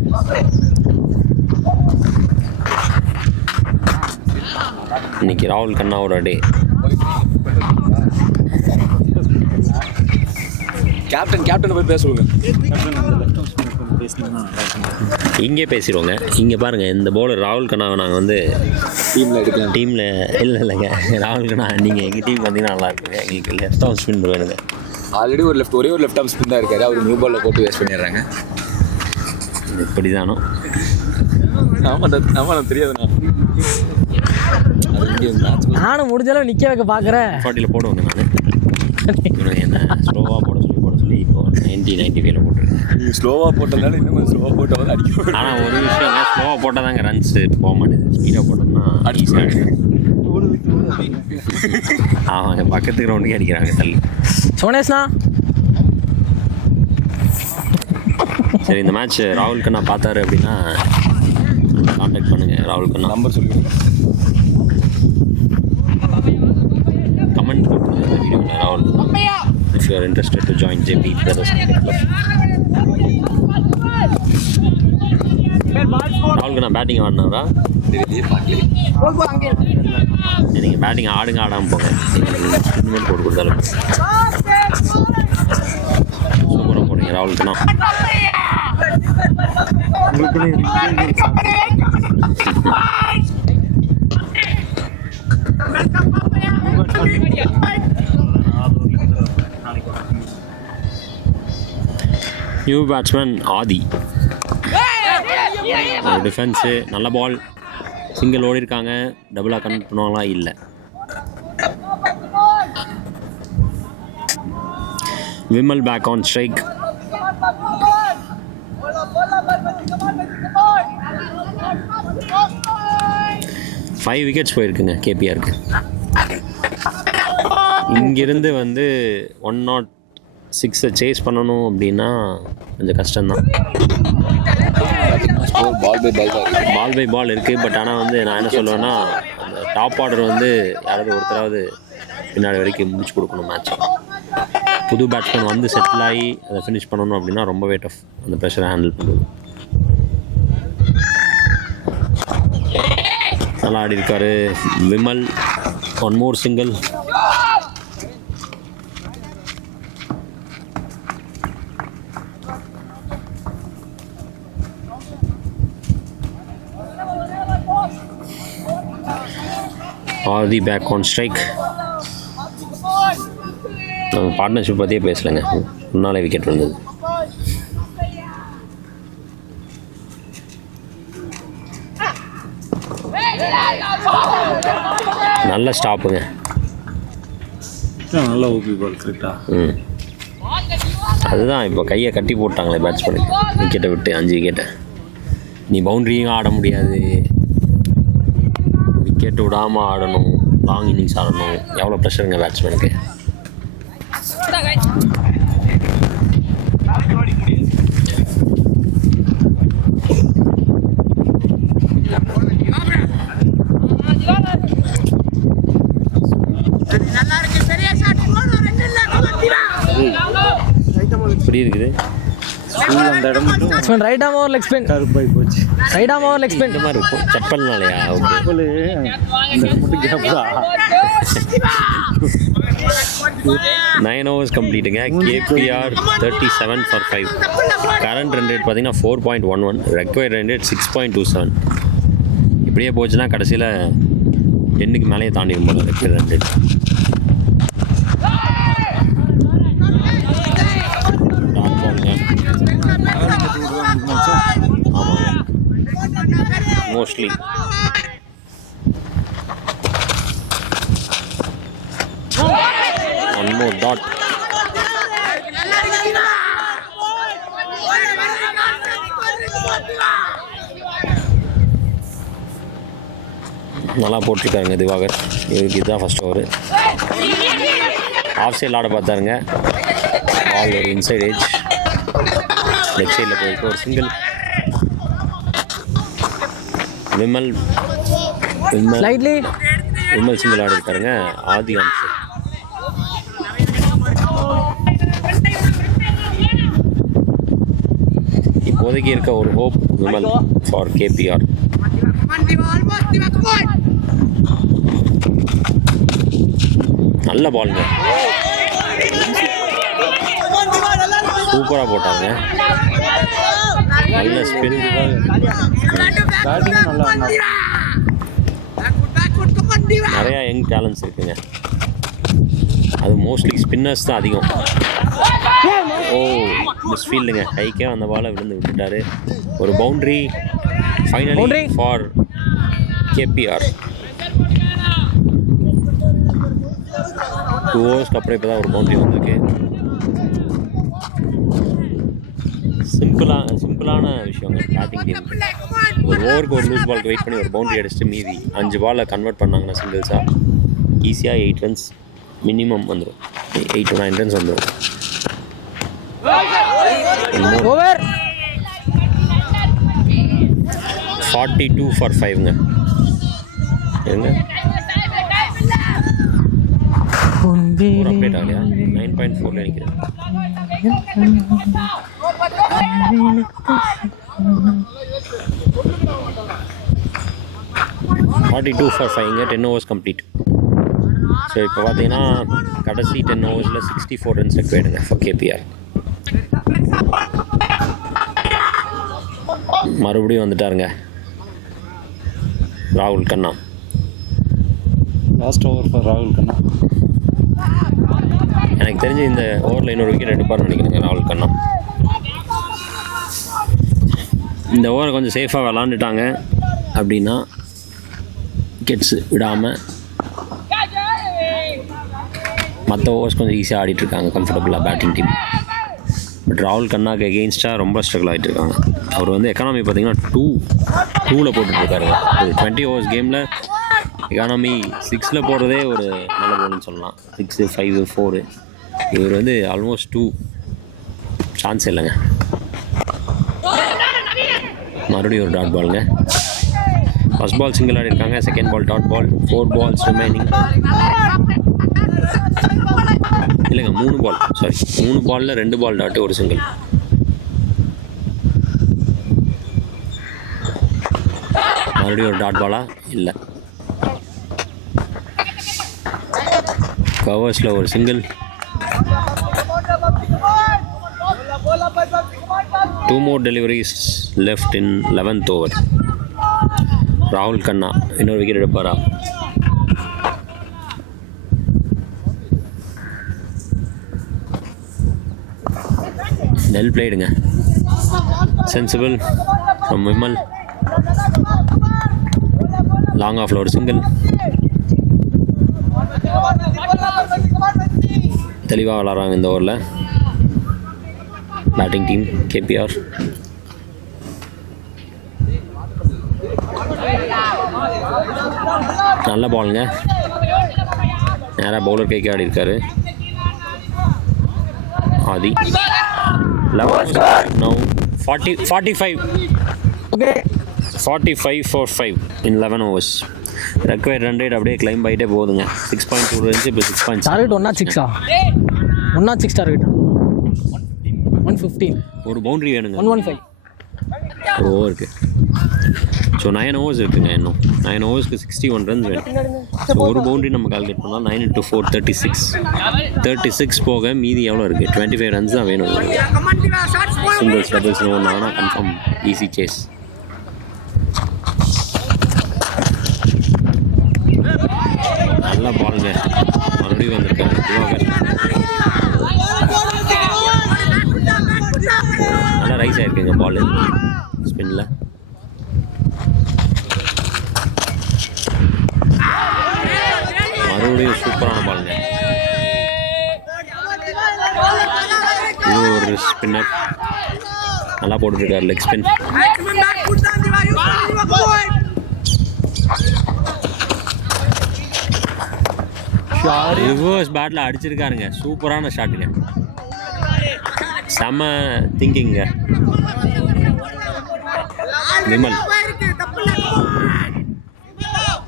இன்னைக்கு ராகுல் கண்ணாவோட டே. கேப்டன் போய் பேசுவாங்க. இங்கே பேசிடுவோங்க. இங்கே பாருங்கள், இந்த பவுலர் ராகுல் கண்ணாவை நாங்கள் வந்து டீமில் இல்லைங்க. ராகுல் கண்ணா நீங்கள் எங்கள் டீம் வந்தீங்கன்னா நல்லா இருக்குங்க. எங்களுக்கு லெஃப்ட் ஆஃப் ஸ்பின் வேணுங்க. ஆல்ரெடி ஒரே ஒரு லெஃப்ட் ஆஃப் ஸ்பின் தான் இருக்காரு. அவர் நியூ பாலில் போட்டு வேஸ்ட் பண்ணிடுறாங்க. இப்படி தானோ? ஆமாம் தெரியாதுண்ணா. நானும் முடிஞ்சாலும் நிற்க வைக்க பார்க்குறேன். 40 போடுவேங்க நான். என்ன ஸ்லோவாக போட சொல்லி இப்போ 90-95 போட்டுருக்கேன். நீங்கள் ஸ்லோவாக போட்டதால இன்னும் கொஞ்சம் ஸ்லோவாக போட்டால் அடிக்கும். ஆனால் ஒரு விஷயம், ஸ்லோவாக போட்டால் தாங்க ரன்ஸு போக மாட்டேது. ஸ்பீடாக போட்டோம்னா ஈஸியாக. ஆமாங்க, பக்கத்து கிரவுண்டுக்கே அடிக்கிறாங்க தள்ளி. சோனேஷ்ண்ணா சரி, இந்த மேட்ச் ராகுல் கண்ணா பார்த்தாரு அப்படின்னா கான்டாக்ட் பண்ணுங்கள். ராகுல் கண்ணா நம்பர் சொல்லுங்கள். கமெண்ட் போட்டுருங்க இந்த வீடியோவில். ராகுல் if you are interested to join JP Brothers Cricket Club. ராகுல் கண்ணா பேட்டிங் ஆடினவரா? நீங்கள் பேட்டிங் ஆடுங்க, ஆடாமல் போங்க. இனிமேல் போட்டு கொடுத்தாலும் சூப்பராக போடுங்க ராகுல் Kanna. New batsman Adhi. Defence நல்ல பால். சிங்கிள் ஓடி இருக்காங்க. டபுளாக கனெக்ட் பண்ணுவாங்களா? இல்லை. Vimal back on strike. 5 wickets போயிருக்குங்க கேபிஆருக்கு. இங்கிருந்து வந்து 106 சேஸ் பண்ணணும் அப்படின்னா கொஞ்சம் கஷ்டம்தான். பால் பை பால் இருக்குது. பட் ஆனால் வந்து நான் என்ன சொல்லுவேன்னா, அந்த டாப் ஆர்டர் வந்து யாராவது ஒருத்தராவது பின்னாடி வரைக்கும் முடிச்சு கொடுக்கணும் மேட்ச். புது பேட்ஸ்மேன் வந்து செட்டில் ஆகி அதை ஃபினிஷ் பண்ணணும் அப்படின்னா ரொம்பவே டஃப் அந்த ப்ரெஷரை ஹேண்டில் பண்ணுறது. நல்லா ஆடி இருக்காரு Vimal. One more single. Aadhi back on strike. நம்ம பார்ட்னர்ஷிப் பற்றியே பேசலைங்க, முன்னாலே விக்கெட் வந்தது. நல்ல ஸ்டாப்புங்க. நல்ல ஓபி பால் கரெக்டாக. அதுதான் இப்போ கையை கட்டி போட்டாங்களே பேட்ஸ்மேனுக்கு, விக்கெட்டை விட்டு 5 விக்கெட்டை. நீ பவுண்ட்ரியும் ஆட முடியாது, விக்கெட் விடாமல் ஆடணும், லாங் இன்னிங்ஸ் ஆடணும். எவ்வளோ ப்ரெஷருங்க பேட்ஸ்மேனுக்கு. இப்படி இருக்குது. அந்த இடம் மட்டும் right arm over leg spin கருப்பாகி போச்சு. Right arm over leg spin இந்த மாதிரி இருக்கும் செப்பல்னாலையா? ஓகே, இந்த இடம் மட்டும் கேப் தான். 9 overs கம்ப்ளீட்டுங்க. KPR 37 for 5. Current run rate பார்த்தீங்கன்னா 4.11, ரெக்வயர்ட் ரன் ரேட் 6.27. இப்படியே போச்சுன்னா கடைசியில் 10க்கு மேலேயே தாண்டிடும் போல required run rate. Mostly one more dot. நல்லா போட்டிருக்காருங்க திவாகர். இவருக்கு இதுதான் ஃபர்ஸ்ட் ஓவர். ஆஃப் சைடில் ஆட பார்த்தாருங்க. பால் ஒரு இன்சைட் ஏஜ் லெக் சைடில் போயிருக்கு. ஒரு சிங்கிள். விமல் சிங்கிள் ஆடி இருக்காருங்க. ஆதி ஆன்சர். இப்போதைக்கு இருக்க ஒரு ஹோப் விமல் ஃபார் KPR. நல்ல பாலுங்க, சூப்பராக போட்டாங்க. நல்ல ஸ்பின். பேட்டிங் நல்லா நிறையா யங் டேலண்ட்ஸ் இருக்குங்க. அது மோஸ்ட்லி ஸ்பின்னர்ஸ் தான் அதிகம். ஓ, மிஸ் ஃபீல்டுங்க. கைக்கே அந்த பாலை விழுந்து விட்டுட்டாரு. ஒரு boundary finally for KPR. 2 overs அப்புறம் இப்போ தான் ஒரு பவுண்ட்ரி வந்திருக்கு. சிம்பிளான விஷயங்க பேட்டிங் டீம். ஒரு ஓவருக்கு ஒரு லூஸ் பால்க்கு வெயிட் பண்ணி ஒரு பவுண்டரி அடிச்சுட்டு மீதி 5 பாலில் கன்வெர்ட் பண்ணாங்கன்னா சிங்கிள்ஸாக ஈஸியாக 8 runs மினிமம் வந்துடும். 8 to 9 runs வந்துடும். Over 42 for 5ங்க. எங்க ஒரு அப்டேட் ஆகலையா? 9.4 நினைக்கிறேன். $42 for 5ங்க. 10 overs complete. ஸோ இப்போ பார்த்தீங்கன்னா கடைசி 10 overs 64 runs ரெக்வயர்டுங்க ஃபார் KPR. மறுபடியும் வந்துட்டாருங்க ராகுல் கண்ணா. லாஸ்ட் ஓவர் ஃபார் ராகுல் கண்ணா. எனக்கு தெரிஞ்சு இந்த ஓவரில் இன்னொரு விக்கெட் எடுப்பார்னு நினைக்கிறேங்க ராகுல் கண்ணா. இந்த ஓவரை கொஞ்சம் சேஃபாக விளாண்டுட்டாங்க அப்படின்னா விக்கெட்ஸ் விடாமல் மற்ற ஓவர்ஸ் கொஞ்சம் ஈஸியாக ஆடிட்டுருக்காங்க கம்ஃபர்டபுளாக பேட்டிங் டீம். பட் ராகுல் கண்ணாக்கு எகெயின்ஸ்டாக ரொம்ப ஸ்ட்ரகிள் ஆகிட்டு இருக்காங்க. அவர் வந்து எக்கானமி பார்த்தீங்கன்னா 2ல் போட்டுட்ருக்காருங்க. ஒரு 20 overs கேமில் எக்கானமி 6ல் போடுறதே ஒரு நல்ல போல்னு சொல்லலாம். 6, 5, 4. இவர் வந்து ஆல்மோஸ்ட் 2 சான்ஸ் இல்லைங்க. மறுபடியும் ஒரு டாட் பாலுங்க. ஃபர்ஸ்ட் பால் சிங்கிள் ஆடி இருக்காங்க. Second ball dot ball. 4 balls remaining. இல்லைங்க 3 ball. சாரி 3 ballல 2 ball டாட்டு ஒரு சிங்கிள். மறுபடியும் ஒரு டாட் பாலா? இல்லை. கவர்ஸில் ஒரு single. 2 more deliveries left in 11th over. ராகுல் கண்ணா இன்னொரு விக்கெட் எடுப்பாரா? வெல் பிளேடுங்க. Sensible from Vimal. லாங் ஆஃப்ல ஒரு சிங்கிள். தெளிவாக விளாட்றாங்க இந்த ஓவரில் பேட்டிங் டீம் KPR. நல்ல பாலுங்க. நேராக பவுலர் கைக்கு ஆடி இருக்காரு ஆதி. 45 for 5 in 11 overs. Required run rate அப்படியே கிளைம் ஆகிட்டே போகுதுங்க. 6.2 இருந்துச்சு, இப்போ 6.6. Target 106 106 target 115. ஒரு பவுண்டரி வேணுங்க 115. ஒரு ஓவருக்கு. ஸோ 9 overs இருக்குங்க. இன்னும் 9 ஓவர்ஸ்க்கு 61 ரன்ஸ் வேணும். ஸோ ஒரு பவுண்டரி நம்ம கால்குலேட் பண்ணால் 9 into 4 36 போக மீதி எவ்வளோ இருக்குது? 25 ரன்ஸ் தான் வேணும். சிங்கிள்ஸ் டபுள்ஸ் ஒன்று ஆனால் கன்ஃபார்ம் ஈஸி சேஸ். நல்ல பாலுங்க. மறுபடியும் வந்திருக்காரு திவாகர். நல்லா ரைஸ் ஆகிருக்குங்க பாலு ஸ்பின்னில். மறுபடியும் சூப்பரான பாலுங்க. இது ஒரு ஸ்பின்னர் நல்லா போட்டுருக்காரு லெக் ஸ்பின். ரிவர்ஸ் பேட்டில் அடிச்சிருக்காருங்க. சூப்பரான ஷாட்டுங்க. செம்ம திங்கிங்க Vimal.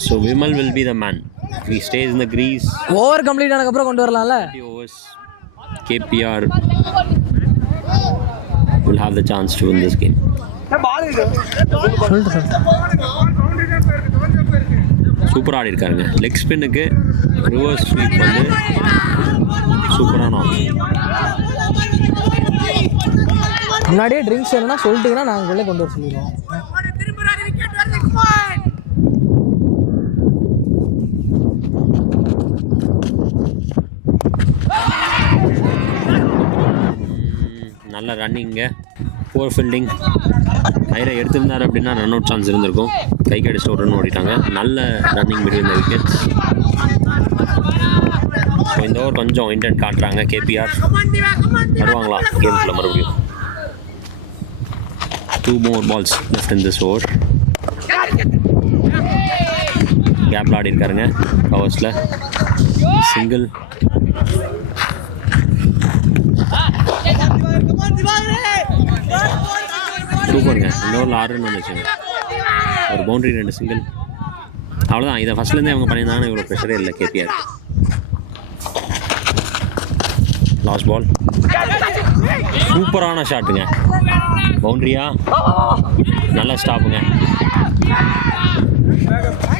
So Vimal will be the man. He stays in the crease. Over complete ஆனதுக்கப்புறம் கொண்டு வரலாம்ல. 30 overs. KPR will have the chance to win this game. சூப்பராக ஆடி இருக்காருங்க. லெக் ஸ்பின்னுக்கு ரிவர்ஸ் ஸ்வீப் வந்து சூப்பரான ஆப்ஷன். முன்னாடியே ட்ரிங்க்ஸ் வேணும்னா சொல்லிட்டீங்கன்னா நாங்கள் உள்ளே கொண்டு வர சொல்லிடுவோம். நல்ல ரன்னிங்க, போர் ஃபீல்டிங். கையில் எடுத்திருந்தார் அப்படின்னா ரன் அவுட் சான்ஸ் இருந்திருக்கும். கை கடிச்சு ஒரு ரன் ஓடிட்டாங்க. நல்ல running between the wickets. So இந்த ஓவர் கொஞ்சம் இன்டென்ட் காட்டுறாங்க KPR. வருவாங்களா கேம்குள்ளே மறுபடியும்? 2 more balls left in this over. கேப்ல ஆடி இருக்காருங்க கவர்ஸில். சிங்கிள். சூப்பருங்க. இந்த ஓவரில் 6 ரன் வந்துச்சுங்க. ஒரு பவுண்டரி 2 சிங்கிள். அவ்வளோதான். இதை ஃபஸ்ட்லேருந்தே அவங்க பண்ணியிருந்தாங்கன்னா இவ்வளோ ப்ரெஷரே இல்லை KPR. Last ball. சூப்பரான ஷாட்டுங்க. பவுண்டரியா? நல்ல ஸ்டாப்புங்க.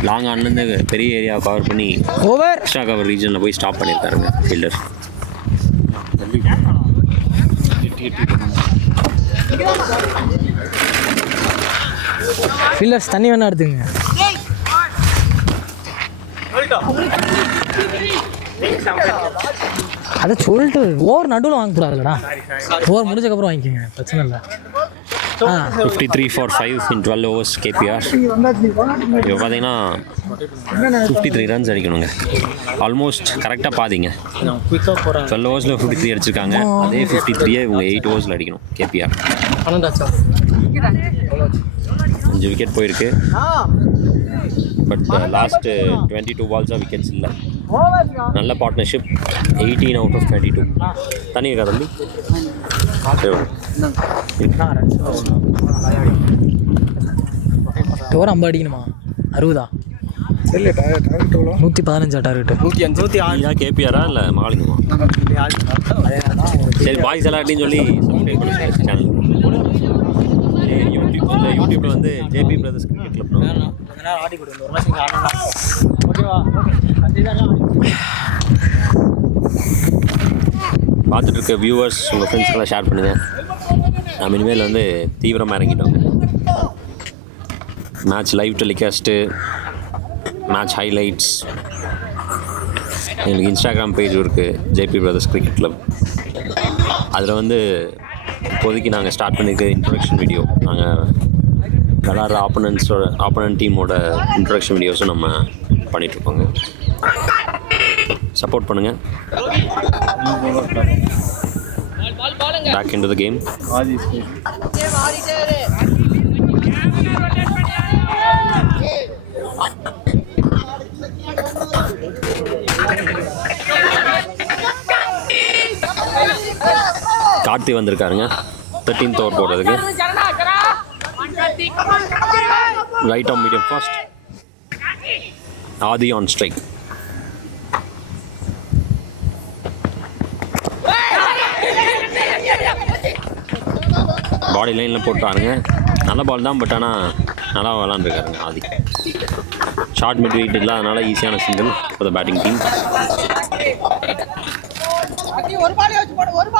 லாங் ஆன்லேருந்து பெரிய ஏரியா கவர் பண்ணி ஓவர் எக்ஸ்ட்ரா கவர் ரீஜனில் போய் ஸ்டாப் பண்ணியிருக்காருங்க ஃபீல்டர். ஃபீல்டர்ஸ் தண்ணி வேணா எடுத்துங்க. அதை சொல்லிட்டு ஓவர் நடுவில் வாங்கக்கூடாதுல்லடா. ஓவர் முடிஞ்சதுக்கப்புறம் வாங்கிக்கோங்க, பிரச்சனை இல்லை. 53 for 5 in 12 overs KPR. இப்போ பார்த்தீங்கன்னா 53 ரன்ஸ் அடிக்கணுங்க. ஆல்மோஸ்ட் கரெக்டாக பாதிங்க. 12 ஓவர்ஸில் 53 அடிச்சிருக்காங்க. அதே 53 இவங்க 8 ஓவர்ஸில் அடிக்கணும் KPR. 5 விக்கெட் போயிருக்கு. பட் லாஸ்ட் 22 பால்ஸாக விக்கெட்ஸ் இல்லை. நல்ல பார்ட்னர்ஷிப். 18 out of 22. தனி இருக்கா தம்பி? ஓவர் 50 அடிக்கணுமா? 60 இல்லை டார்கெட் எவ்வளோ? 115 டார்கெட். 105 KPR-ஆ இல்லை மகாலிங்கமா? சரி பாய்ஸ் எல்லாம் அப்படின்னு சொல்லி சேனல் யூடியூப்ல வந்து JP பிரதர்ஸ் கிரிக்கெட் கிளப் பார்த்துட்டு இருக்க வியூவர்ஸ் உங்கள் ஃப்ரெண்ட்ஸ்க்கெல்லாம் ஷேர் பண்ணுங்கள். நம்ம இனிமேல் வந்து தீவிரமாக இறங்கிட்டோம். Match live telecast, match highlights. எங்களுக்கு இன்ஸ்டாகிராம் பேஜ் இருக்குது JP பிரதர்ஸ் கிரிக்கெட் கிளப். அதில் வந்து இப்போதைக்கு நாங்கள் ஸ்டார்ட் பண்ணியிருக்க இன்ட்ரொடக்ஷன் வீடியோ, நாங்கள் விளாட்ற ஆப்போனன்ட் டீமோட இன்ட்ரொடக்ஷன் வீடியோஸும் நம்ம பண்ணிகிட்ருக்கோங்க. சப்போர்ட் பண்ணுங்கள். Back into the game. Karthi வந்திருக்காருங்க 13th ஓவர் போடுறதுக்கு. Right arm medium fast. Adhi on strike. Body லைனில் போட்டாருங்க. நல்ல பால் தான், பட் ஆனால் நல்லா விளாண்டுருக்காருங்க ஆதி. ஷார்ட் மிட் வெயிட் இல்லாதனால ஈஸியான single for the batting team.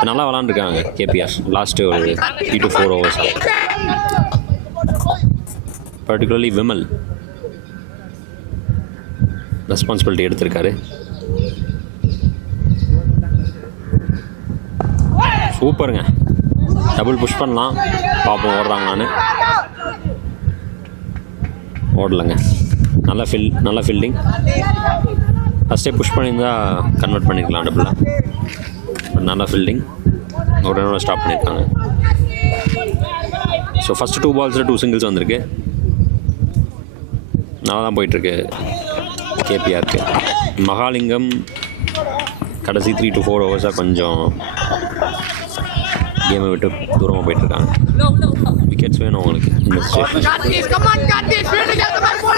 நல்லா விளாண்டுருக்காங்க கேபிஆர் லாஸ்ட்டு ஒரு 3 to 4 overs. Particularly Vimal responsibility எடுத்திருக்காரு. சூப்பருங்க. டபுள் புஷ் பண்ணலாம், பார்ப்போம் ஓடுறாங்களான்னு. ஓடலைங்க. நல்ல ஃபீல்டிங். ஃபஸ்ட்டே புஷ் பண்ணியிருந்தா கன்வெர்ட் பண்ணியிருக்கலாம் டபுளாக. நல்ல ஃபீல்டிங். ஒரு ரன்னோட ஸ்டாப் பண்ணியிருக்காங்க. ஸோ ஃபஸ்ட்டு 2 balls 2 singles வந்திருக்கு. நல்லா தான் போயிட்டுருக்கு கேபிஆருக்கு. மகாலிங்கம் கடைசி 3 to 4 overs கொஞ்சம் கேமை விட்டு தூரமாக போயிட்டுருக்காங்க. விக்கெட்ஸ் வேணும் அவங்களுக்கு.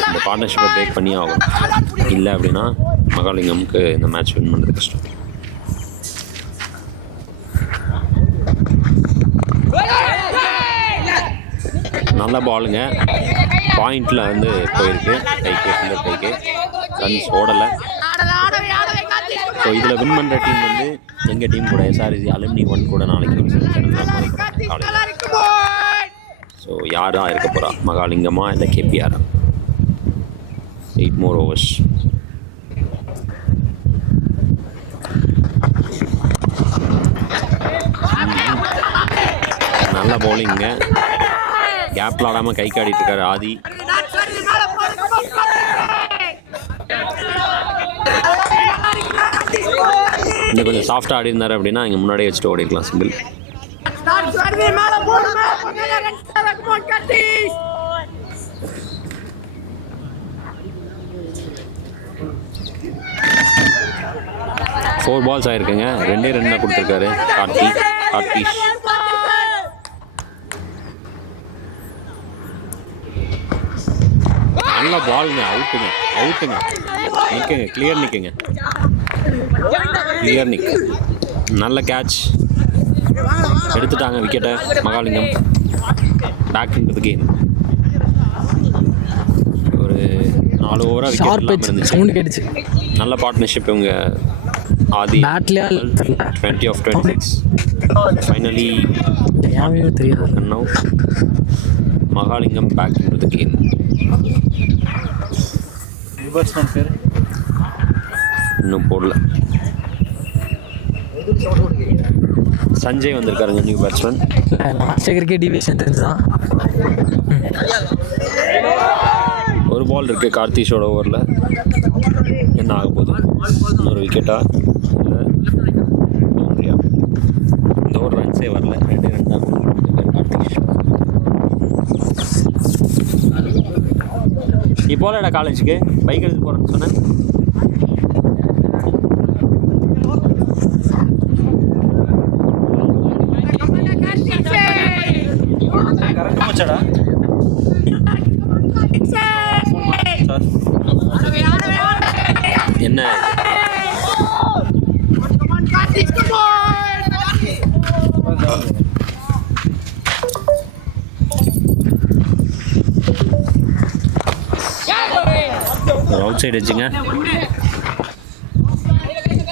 இந்த பார்ட்னர்ஷிப்பை பிரேக் பண்ணி ஆகும். இல்லை அப்படின்னா மகாலிங்கம்க்கு இந்த மேட்ச் வின் பண்ணுறது கஷ்டம். நல்ல பாலுங்க. பாயிண்டில் வந்து போயிருக்கு கைக்கு ரன்ஸ் ஓடலை. ஸோ இதில் வின் பண்ணுற டீம் வந்து எங்கள் டீம் கூட SRC அலுமினி 1 கூட நாளைக்கு ஒரு காலையில். ஸோ யாராக இருக்க போகிறா, மகாலிங்கமா இல்லை கேபிஆரா? 8 more overs. நல்ல பவுலிங்க. கேப் ஆடாமல் கை காட்டிட்டு இருக்காரு ஆதி. இன்னும் கொஞ்சம் சாஃப்டாக ஆடி இருந்தார் அப்படின்னா இங்கே முன்னாடியே வச்சுட்டு ஓடிக்கலாம் சிங்கிள். ஃபோர் பால்ஸ் ஆயிருக்குங்க. 2 run தான் கொடுத்துருக்காரு கார்த்திஷ். நல்ல பாலுங்க. அவுட்டுங்க. கிளியர் நிற்குங்க. நல்ல கேட்ச் எடுத்துட்டாங்க விக்கெட்டை Mahalingam. Back into the game. ஒரு 4 ஓவராக விக்கெட் இருந்துச்சு. நல்ல பார்ட்னர்ஷிப் இவங்க Adhi. 20 of 26. Finally now Mahalingam back into the game. இன்னும் போடல. சஞ்சய் வந்திருக்காருங்க நியூ பேட்ஸ்மேன். ஒரு பால் இருக்குது கார்த்திஷோட ஓவரில். என்ன ஆக போகுது? இன்னொரு விக்கெட்டா இல்லை பவுண்டரியா? இந்த ஓவர் ரன்ஸே வரல. 2 run தான் கொடுத்துருக்காரு கார்த்திஷ். நீ போகலடா காலேஜுக்கு, பைக் எடுத்து போகிறேன்னு சொன்னேன். என்ன அவுட் சைடு வச்சுங்க.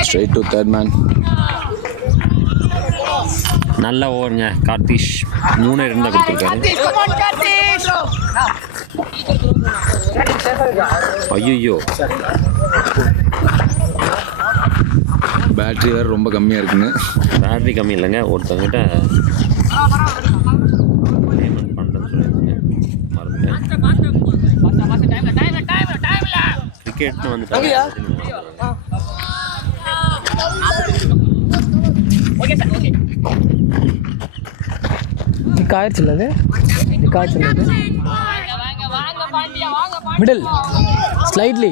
Straight to third man. நல்ல ஓவருங்க. கார்த்திஷ் 3 run தான் கொடுத்துருக்காரு. ஐயோ, பேட்ரி வேறு ரொம்ப கம்மியாக இருக்குங்க. பேட்டரி கம்மி இல்லைங்க. ஒருத்தங்கிட்ட பேமெண்ட் பண்ணுறது சொல்லியிருக்கேன், மறந்துட்டேன். கிரிக்கெட்னு வந்துட்டாங்க. ஆயிடுச்சு இல்லை அது ஆயிடுச்சு இல்லை அது மிடில் ஸ்லைட்லி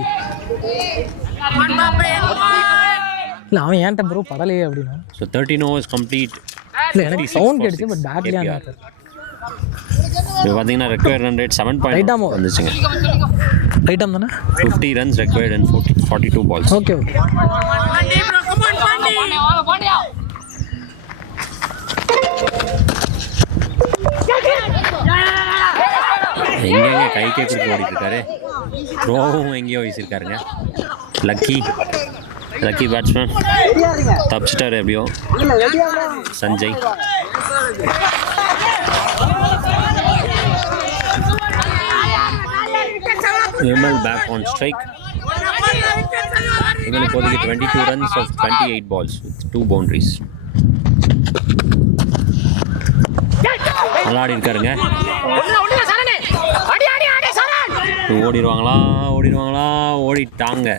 இல்லை அவன் ஏன்ட்ட ப்ரோ படலையே அப்படின்னா. So 13 overs complete. இல்லை எனக்கு சவுண்ட் கிடைச்சு பட் பேட்லியாக இப்போ பார்த்தீங்கன்னா ரெக்வயர்ட் ரன் ரேட் 7.0 வந்துச்சுங்க. ரைட்டாம் தானே 50 runs required and 42 balls. Okay okay. எங்கெங்க கைக்கே கொடுத்து ஓடிட்டு இருக்காரு. த்ரோவும் எங்கேயோ வீசியிருக்காருங்க. லக்கி பேட்ஸ்மேன் தப்பிச்சிட்டாரு எப்படியோ. Sanjay Vimal back on strike. Vimal இப்போதைக்கு 22 runs of 28 balls with 2 boundaries. நல்லா ஆடி இருக்காருங்க. ஓடிட்டாங்க.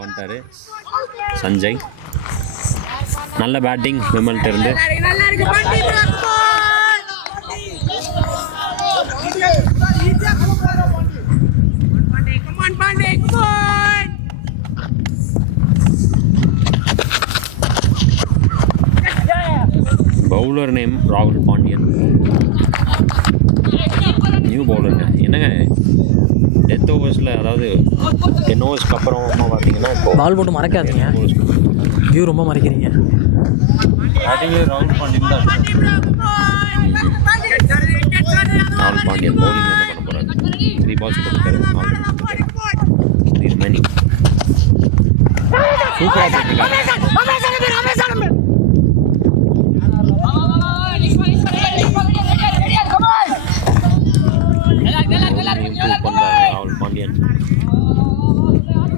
வந்துட்டாரு சஞ்சய். நல்ல பேட்டிங் விமல்கிட்ட இருந்து. பவுலர் நேம் ராகுல் பாண்டியன். நியூ பவுலருங்க. என்னங்க டெத் ஓவர்ஸில், அதாவது 10 ஓவர்ஸ்க்கு அப்புறம் பார்த்தீங்கன்னா இப்போ பால் போட்டு மறைக்காதீங்க, வியூ ரொம்ப மறைக்கிறீங்க. ராகுல் பாண்டியன் தான். ராகுல் பாண்டியன் பவுலிங் என்ன பண்ண போகிறாரு? 3 balls போட்டுருக்காரு. ரிமைனிங் சூப்பராக போட்டிருக்காரு. ராகுல் பாண்டியன்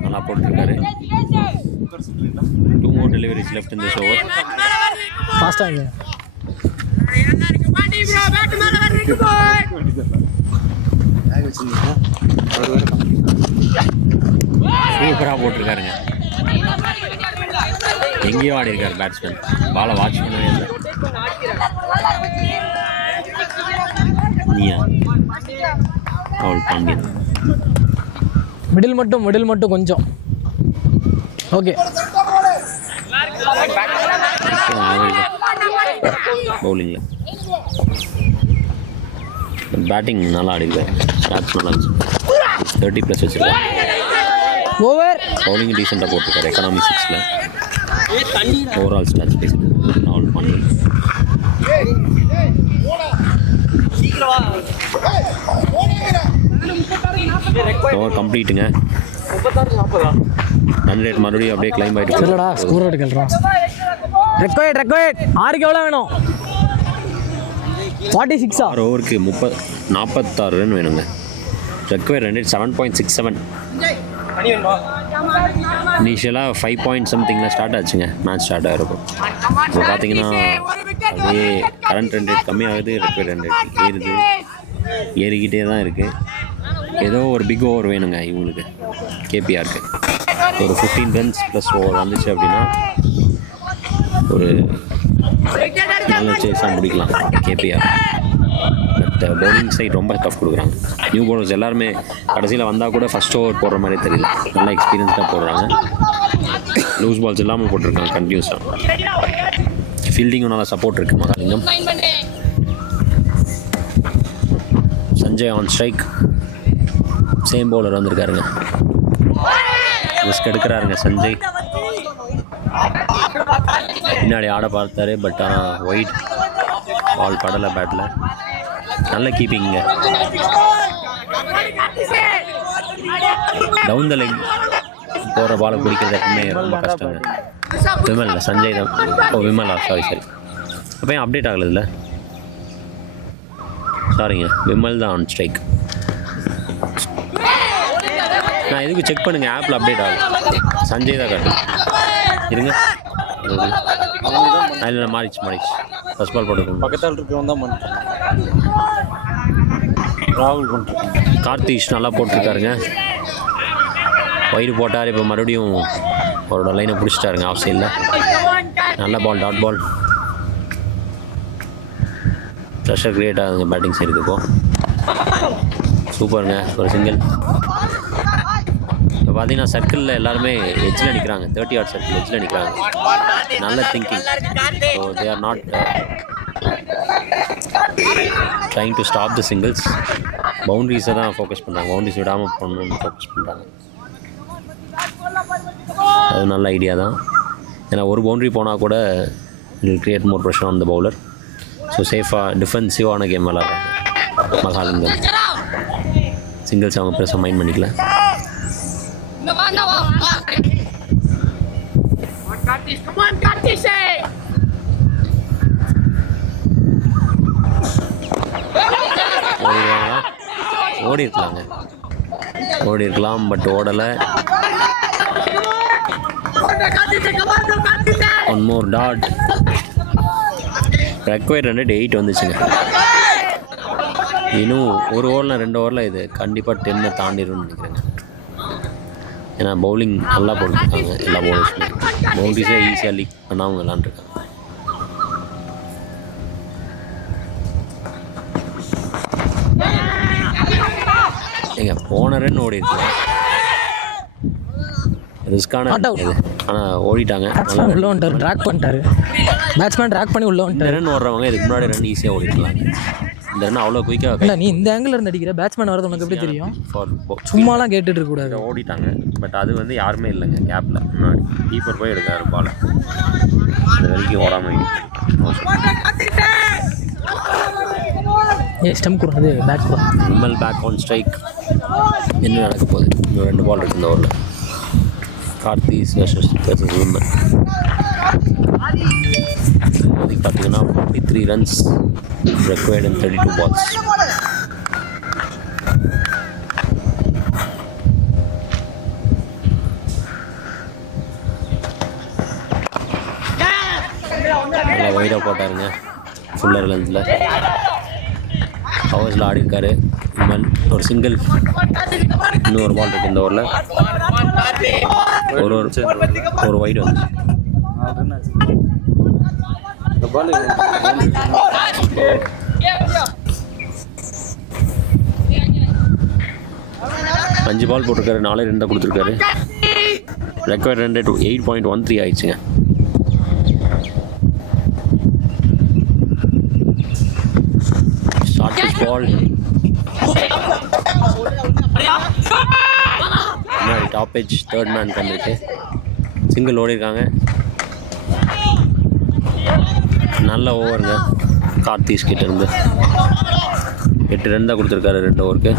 நல்லா போட்டிருக்காரு. 2 more deliveries left in this over. ஃபாஸ்ட்டாக சூப்பராக போட்டிருக்காருங்க. எங்கேயோ ஆடி இருக்காரு பேட்ஸ்மேன். பாலை வாட்ச் பண்ணவே இல்லை. ராகுல் பாண்டியன் மிடில் மட்டும் கொஞ்சம் ஓகே. பவுலிங்கில் பேட்டிங் நல்லா ஆடிருக்காரு. ஷாட்ஸ் நல்லா இருந்துச்சு. 30+ வச்சுருக்காரு. ஓவர் பவுலிங் டீசெண்டாக போட்டிருக்காரு. எக்கனாமி 6ல் ஓவரால் ஸ்டாட்ஸ் பேசுகிறேன். ராகுல் பாண்டியன் ஓவர் கம்ப்ளீட்டுங்க. ரன் ரேட் மறுபடியும் அப்படியே கிளைம் ஆகிட்டு. இல்லடா ஸ்கோர் ரேட் கேள்றான். ரெக்வயர்ட் 6க்கு எவ்வளோ வேணும்? 46. 6 ஓவருக்கு 46 ரன் வேணுங்க. Required run rate 7.67. இனிஷியலாக 5 point something ஸ்டார்ட் ஆச்சுங்க. மேட்ச் ஸ்டார்ட் ஆகிருக்கும். இப்போ பார்த்தீங்கன்னா அப்படியே கரண்ட் ரன் ரேட் கம்மியாகுது, ரெக்வயர்ட் ரன் ரேட் ஏறிக்கிட்டே தான் இருக்குது. ஏதோ ஒரு பிக் ஓவர் வேணுங்க இவங்களுக்கு, கேபிஆருக்கு. ஒரு 15 runs + ஓவர் வந்துச்சு அப்படின்னா ஒரு நல்ல சேஸாக முடிக்கலாம் கேபிஆர். பட் பவுலிங் சைட் ரொம்ப டஃப் கொடுக்குறாங்க. நியூ பவுலர்ஸ் எல்லாருமே கடைசியில் வந்தால் கூட ஃபஸ்ட் ஓவர் போடுற மாதிரி தெரியல. நல்லா எக்ஸ்பீரியன்ஸ்டாக போடுறாங்க. லூஸ் பால்ஸ் இல்லாமல் போட்டிருக்காங்க கண்டினியூஸாக. ஃபீல்டிங்கும் நல்லா சப்போர்ட் இருக்குது Mahalingam. Sanjay on strike. Same bowler வந்திருக்காருங்க. ரிஸ்க் எடுக்கிறாருங்க சஞ்சய். பின்னாடி ஆட பார்த்தாரு, பட் ஆனால் ஒயிட் பால் படலை பேட்டில். நல்ல கீப்பிங்க. டவுன் த லெக் போகிற பாலை பிடிக்கிறது எப்பவுமே ரொம்ப கஷ்டங்க. விமல் சஞ்சய் தான். விமலா சாரி அப்போ ஏன் அப்டேட் ஆகலை இல்லை? சாரிங்க, விமல் தான் ஆன் ஸ்ட்ரைக். நான் எதுக்கு செக் பண்ணுங்கள், ஆப்பில் அப்டேட் ஆகலை. சஞ்சய் தான் காட்டு. இருங்க, இல்லை மாறிச்சு ஃபர்ஸ்ட் பால் போட்டுருக்கோம். பக்கத்தால் இருக்கிறவன் தான் பண்ணிட்டான். ராகுல் பண்ணிட்டான். கார்த்திஷ் நல்லா போட்டிருக்காருங்க. வைடு போட்டார். இப்போ மறுபடியும் அவரோட லைனை பிடிச்சிட்டாருங்க ஆஃப் சைடில். நல்ல பால், டாட் பால். ப்ரெஷர் க்ரியேட் ஆகுதுங்க பேட்டிங் சைடுக்கு. இப்போ சூப்பருங்க, ஒரு சிங்கிள். இப்போ பார்த்தீங்கன்னா சர்க்கிளில் எல்லாருமே எட்ஜில் நிற்கிறாங்க. 30 yard சர்க்கிள் எட்ஜில் நிற்கிறாங்க. நல்ல thinking. So they are not trying to stop the singles. பவுண்ட்ரிஸை தான் ஃபோக்கஸ் பண்ணுறாங்க. பவுண்ட்ரிஸ் விடாமல் பண்ணணும்னு ஃபோக்கஸ் பண்ணுறாங்க. அது நல்ல ஐடியா தான். ஏன்னா ஒரு பவுண்ட்ரி போனால் கூட it will create more pressure on the bowler. So சேஃபாக டிஃபென்சிவான கேம் விளாட்றாங்க மகாலிங்கம். சிங்கிள்ஸ் அவங்க பெருசாக மைண்ட் பண்ணிக்கல. ஓடிடுவாங்களா? ஓடி இருக்கலாம், பட் ஓடலை. One more dot. ரெக்வயர்ட் 108 வந்துச்சுங்க. இன்னும் ஒரு ஓவரில் 2 ஓவரில் இது கண்டிப்பாக 10 தாண்டிடும்னு நினைக்கிறேங்க. ஏன்னா பவுலிங் நல்லா போட்டுருக்காங்க எல்லா பவுலர்ஸுமே. பவுண்டரிஸே ஈஸியாக லீக் பண்ணாமல் விளாண்டுருக்காங்க. ஏங்க போன ரன் ஓடி இருக்கலாம். ரிஸ்கான இது, ஆனால் ஓடிட்டாங்க. உள்ள வந்துட்டார், ட்ராக் பண்ணிட்டாரு. பேட்ஸ்மேன் ட்ராக் பண்ணி உள்ள வந்துட்டார். ரன் ஓடுறவங்க இதுக்கு முன்னாடி ரன் ஈஸியாக ஓடிக்கலாம். இந்த ரன் அவ்வளோ குயிக்காக இல்லை, நீ இந்த ஆங்கிள் இருந்து அடிக்கிற. பேட்ஸ்மேன் வரது உனக்கு எப்படி தெரியும்? சும்மாலாம் கேட்டுட்டு இருக்கக்கூடாது. ஓடிட்டாங்க, பட் அது வந்து யாருமே இல்லைங்க கேப்பில். முன்னாடி கீப்பர் போய் எடுக்காரு பால். அது வரைக்கும் ஓடாமல் ஸ்டம்ப் கொடுக்குறது பேக் கூட. Vimal back on strike. என்ன நடக்க போகுது? இன்னும் 2 பால் இருக்குது இந்த ஓவரில். கார்த்திஸ் வெர்சஸ் விமல். அதுக்கு பார்த்தீங்கன்னா 43 runs required in 32 balls. நல்லா வைடாக போட்டாருங்க ஃபுல்லர் லென்த்தில். ஹவர்ஸில் ஆடி இருக்காரு விமல். ஒரு சிங்கிள். இன்னும் ஒரு பால் இருக்குது இந்த ஓவரில். ஒரு வைடு வந்து இந்த பால் 5 பால் போட்டிருக்காரு. 4 ரன் தான் கொடுத்துருக்காரு. ரெக்வயர்ட் ரன் ரேட் 8.13 ஆயிடுச்சுங்க. Short pitch ball. முன்னாடி டாப் எட்ஜ் தேர்ட் மேன் பண்ணிருக்கு. சிங்கிள் ஓடி இருக்காங்க. நல்ல ஓவருங்க கார்த்திஸ் கிட்ட இருந்து. 8 ரன் தான் கொடுத்துருக்காரு 2 ஓவருக்கு.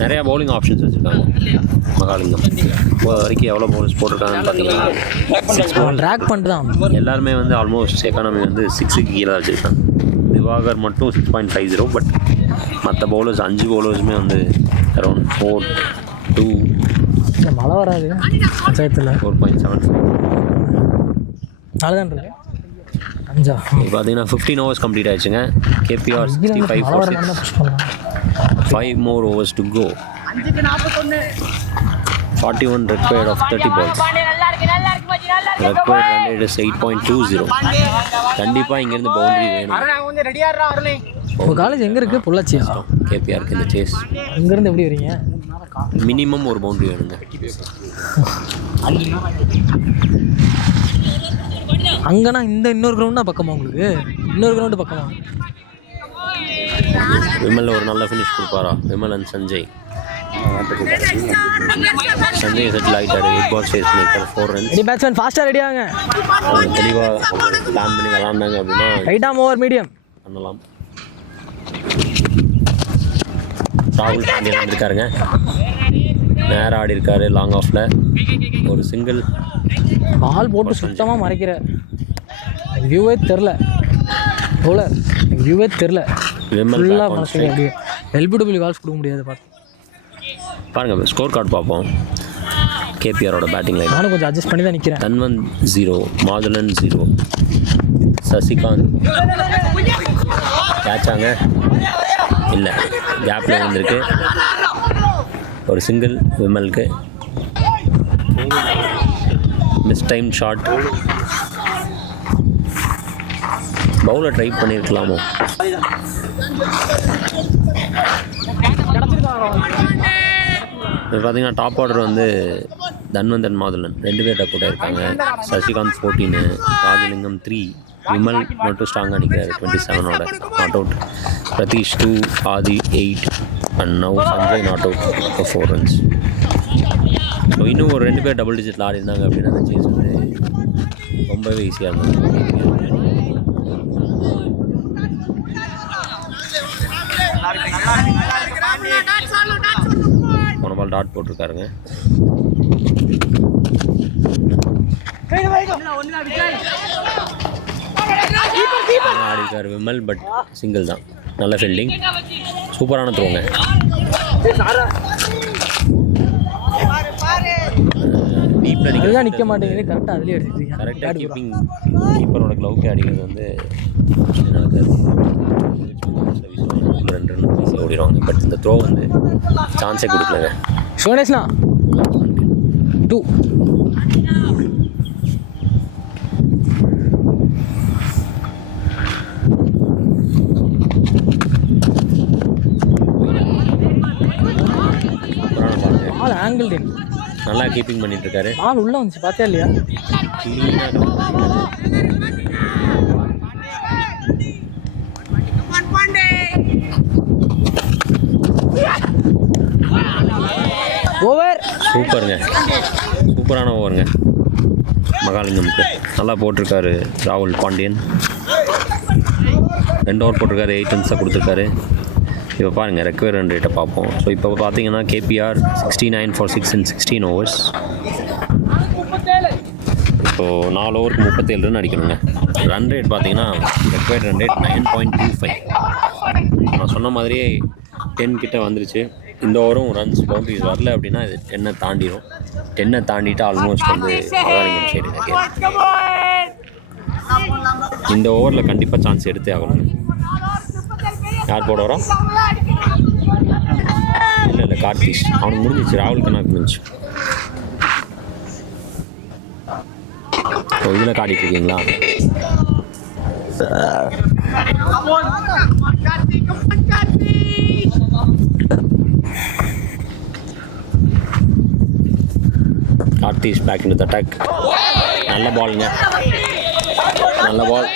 நிறையா பவுலிங் ஆப்ஷன்ஸ் வச்சுருக்காங்க மகாலிங்கம். இப்போ வரைக்கும் எவ்வளோ பவுலர்ஸ் போட்டிருக்காங்கன்னு பார்த்தீங்கன்னா 6 பால் ட்ராக் பண்ணிட்டு எல்லாருமே வந்து ஆல்மோஸ்ட் எக்கானமி வந்து 6க்கு கீழே வச்சுருக்காங்க. திவாகர் மட்டும் 6.50. பட் மற்ற பவுலர்ஸ் 5 பவுலர்ஸுமே வந்து அரௌண்ட் 4.2. மழை வராது பஞ்சாயத்தில். 4.75. அதுதான் அஞ்சா. பார்த்தீங்கன்னா 15 overs கம்ப்ளீட் ஆயிடுச்சுங்க. KPR 65 for 6. 5 more overs to go. 41 required of 30 balls. Required run rate is 8.20. கண்டிப்பாக இங்கேருந்து பவுண்டரி வேணும். உங்கள் காலேஜ் எங்கே இருக்குது? பொள்ளாச்சியா? KPRக்கு இந்த சேஸ். இங்கேருந்து எப்படி வரீங்க? மினிமம் ஒரு பவுண்டரி வேணுங்க. அங்கேனா இந்த இன்னொரு கிரவுண்ட் பக்கமா? உங்களுக்கு இன்னொரு கிரவுண்டு பக்கமா? விமல் ஒரு நல்ல ஃபினிஷ் கொடுப்பாரா? விமல் அண்ட் சஞ்சய். சஞ்சய் செட்டில் ஆகிட்டாரு. 8 balls ஃபேஸ் பண்ணியிருக்காரு. 4 runs. பேட்ஸ்மேன் ஃபாஸ்ட்டாக ரெடி ஆகுங்க. தெளிவாக பிளான் பண்ணி விளாண்டாங்க அப்படின்னா ரைட்டாம் ஓவர் மீடியம் பண்ணலாம். ராகுல் பாண்டியன் வந்திருக்காருங்க. நேராக ஆடி இருக்காரு லாங் ஆஃபில். ஒரு சிங்கிள். பால் போட்டு சுத்தமாக மறைக்கிற வியூவே தெரில. பவுலர் வியூவே தெரில. ஃபுல்லாக மறைக்கிற. அப்படியே LBW கால்ஸ் கொடுக்க முடியாது. பாருங்கள் ஸ்கோர் கார்டு பார்ப்போம். கேபிஆரோட பேட்டிங் லைன். நானும் கொஞ்சம் அட்ஜஸ்ட் பண்ணி தான் நிற்கிறேன். தன்வந்த் 0, மாதுளன் 0, சசிகாந்த் கேட்சாங்க இல்லை, கேப்பில் இருந்திருக்கு. ஒரு சிங்கிள் விமலுக்கு. Mistimed shot. Bowler try பண்ணியிருக்கலாமோ. இப்போ பார்த்தீங்கன்னா டாப் ஆர்டர் வந்து தன்வந்தன் மாதுளன் 2 பேர் டக் அவுட் ஆயிருக்காங்க. சசிகாந்த் 14, ராஜலிங்கம் 3, விமல் மட்டும் ஸ்ட்ராங்காக நிற்கிறாரு 27ஓட not out. Pradeesh 2, Adhi 8 and now Sanjay not out for 4 runs. ஸோ இன்னும் ஒரு 2 பேர் டபுள் டிஜிட்டில் ஆடி இருந்தாங்க அப்படின்னா அந்த சேஸ் வந்து ரொம்பவே ஈஸியாக இருந்தது. போன பால் டாட் போட்டிருக்காருங்க. ஆடிருக்காரு விமல், பட் சிங்கிள் தான். நல்ல ஃபீல்டிங், சூப்பரான த்ரோங்க. டீப்பில் நிற்க மாட்டேங்குது. கரெக்டாக அதுலேயே எடுத்துக்கிட்டீங்க. கரெக்டாக கீப்பரோட க்ளவுக்கே அடிக்கிறது வந்து நடக்காது. 2 ரன் ஈஸியாக ஓடிடுவாங்க. பட் இந்த த்ரோ வந்து சான்ஸே கொடுக்கலங்க. ஷோனேஷ்னா 2. பால் ஆங்கிள் இன். நல்லா கீப்பிங் பண்ணிட்டு இருக்காரு. பால் உள்ளே வந்துச்சு, பார்த்தா இல்லையா? ஓவர். சூப்பருங்க, சூப்பரான ஓவருங்க மகாலிங்கமுக்கு. நல்லா போட்டிருக்காரு ராகுல் பாண்டியன். 2 ஓவர் போட்டிருக்காரு, 8 ரன்ஸாக கொடுத்துருக்காரு. இப்போ பாருங்கள் ரெக்வயர் ரன் ரேட்டை பார்ப்போம். ஸோ இப்போ பார்த்தீங்கன்னா KPR 69 for 6 in 16 overs. So 4 ஓவருக்கு 37 ரன் அடிக்கணுங்க. ரன் ரேட் பார்த்தீங்கன்னா ரெக்வயர்ட் ரன் ரேட் 9.25. நான் சொன்ன மாதிரியே 10 கிட்ட வந்துருச்சு. இந்த ஓவரும் ரன்ஸ் பவுண்டரிஸ் வரல அப்படின்னா இது 10 தாண்டிடும். 10 தாண்டிட்டு ஆல்மோஸ்ட் வந்து மகாலிங்கம் சைடுங்க. இந்த ஓவரில் கண்டிப்பாக சான்ஸ் எடுத்தே ஆகணுங்க. யார் போட வரோம்? இல்லை கார்த்திஷ், அவனுக்கு முடிஞ்சிச்சு. ராகுல் கண்ணாக்கு முடிஞ்சு. ஸோ இதில் காட்டிகிட்டு இருக்கீங்களா? Karthish back in the attack. நல்ல பாலுங்க, நல்ல பால்.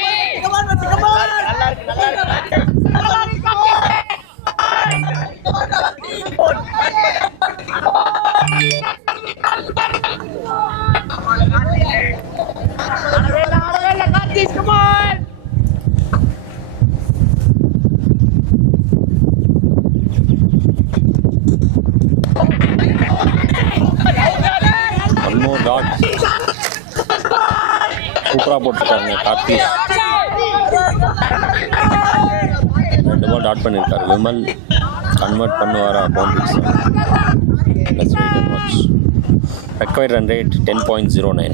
சூப்பராக போட்டுருக்காருங்க கார்த்திஷ். 2 பால் டாட் பண்ணியிருக்காரு. விமல் கன்வெர்ட் பண்ணுவாரா boundaries? Let's wait and watch. Required run rate 10.09.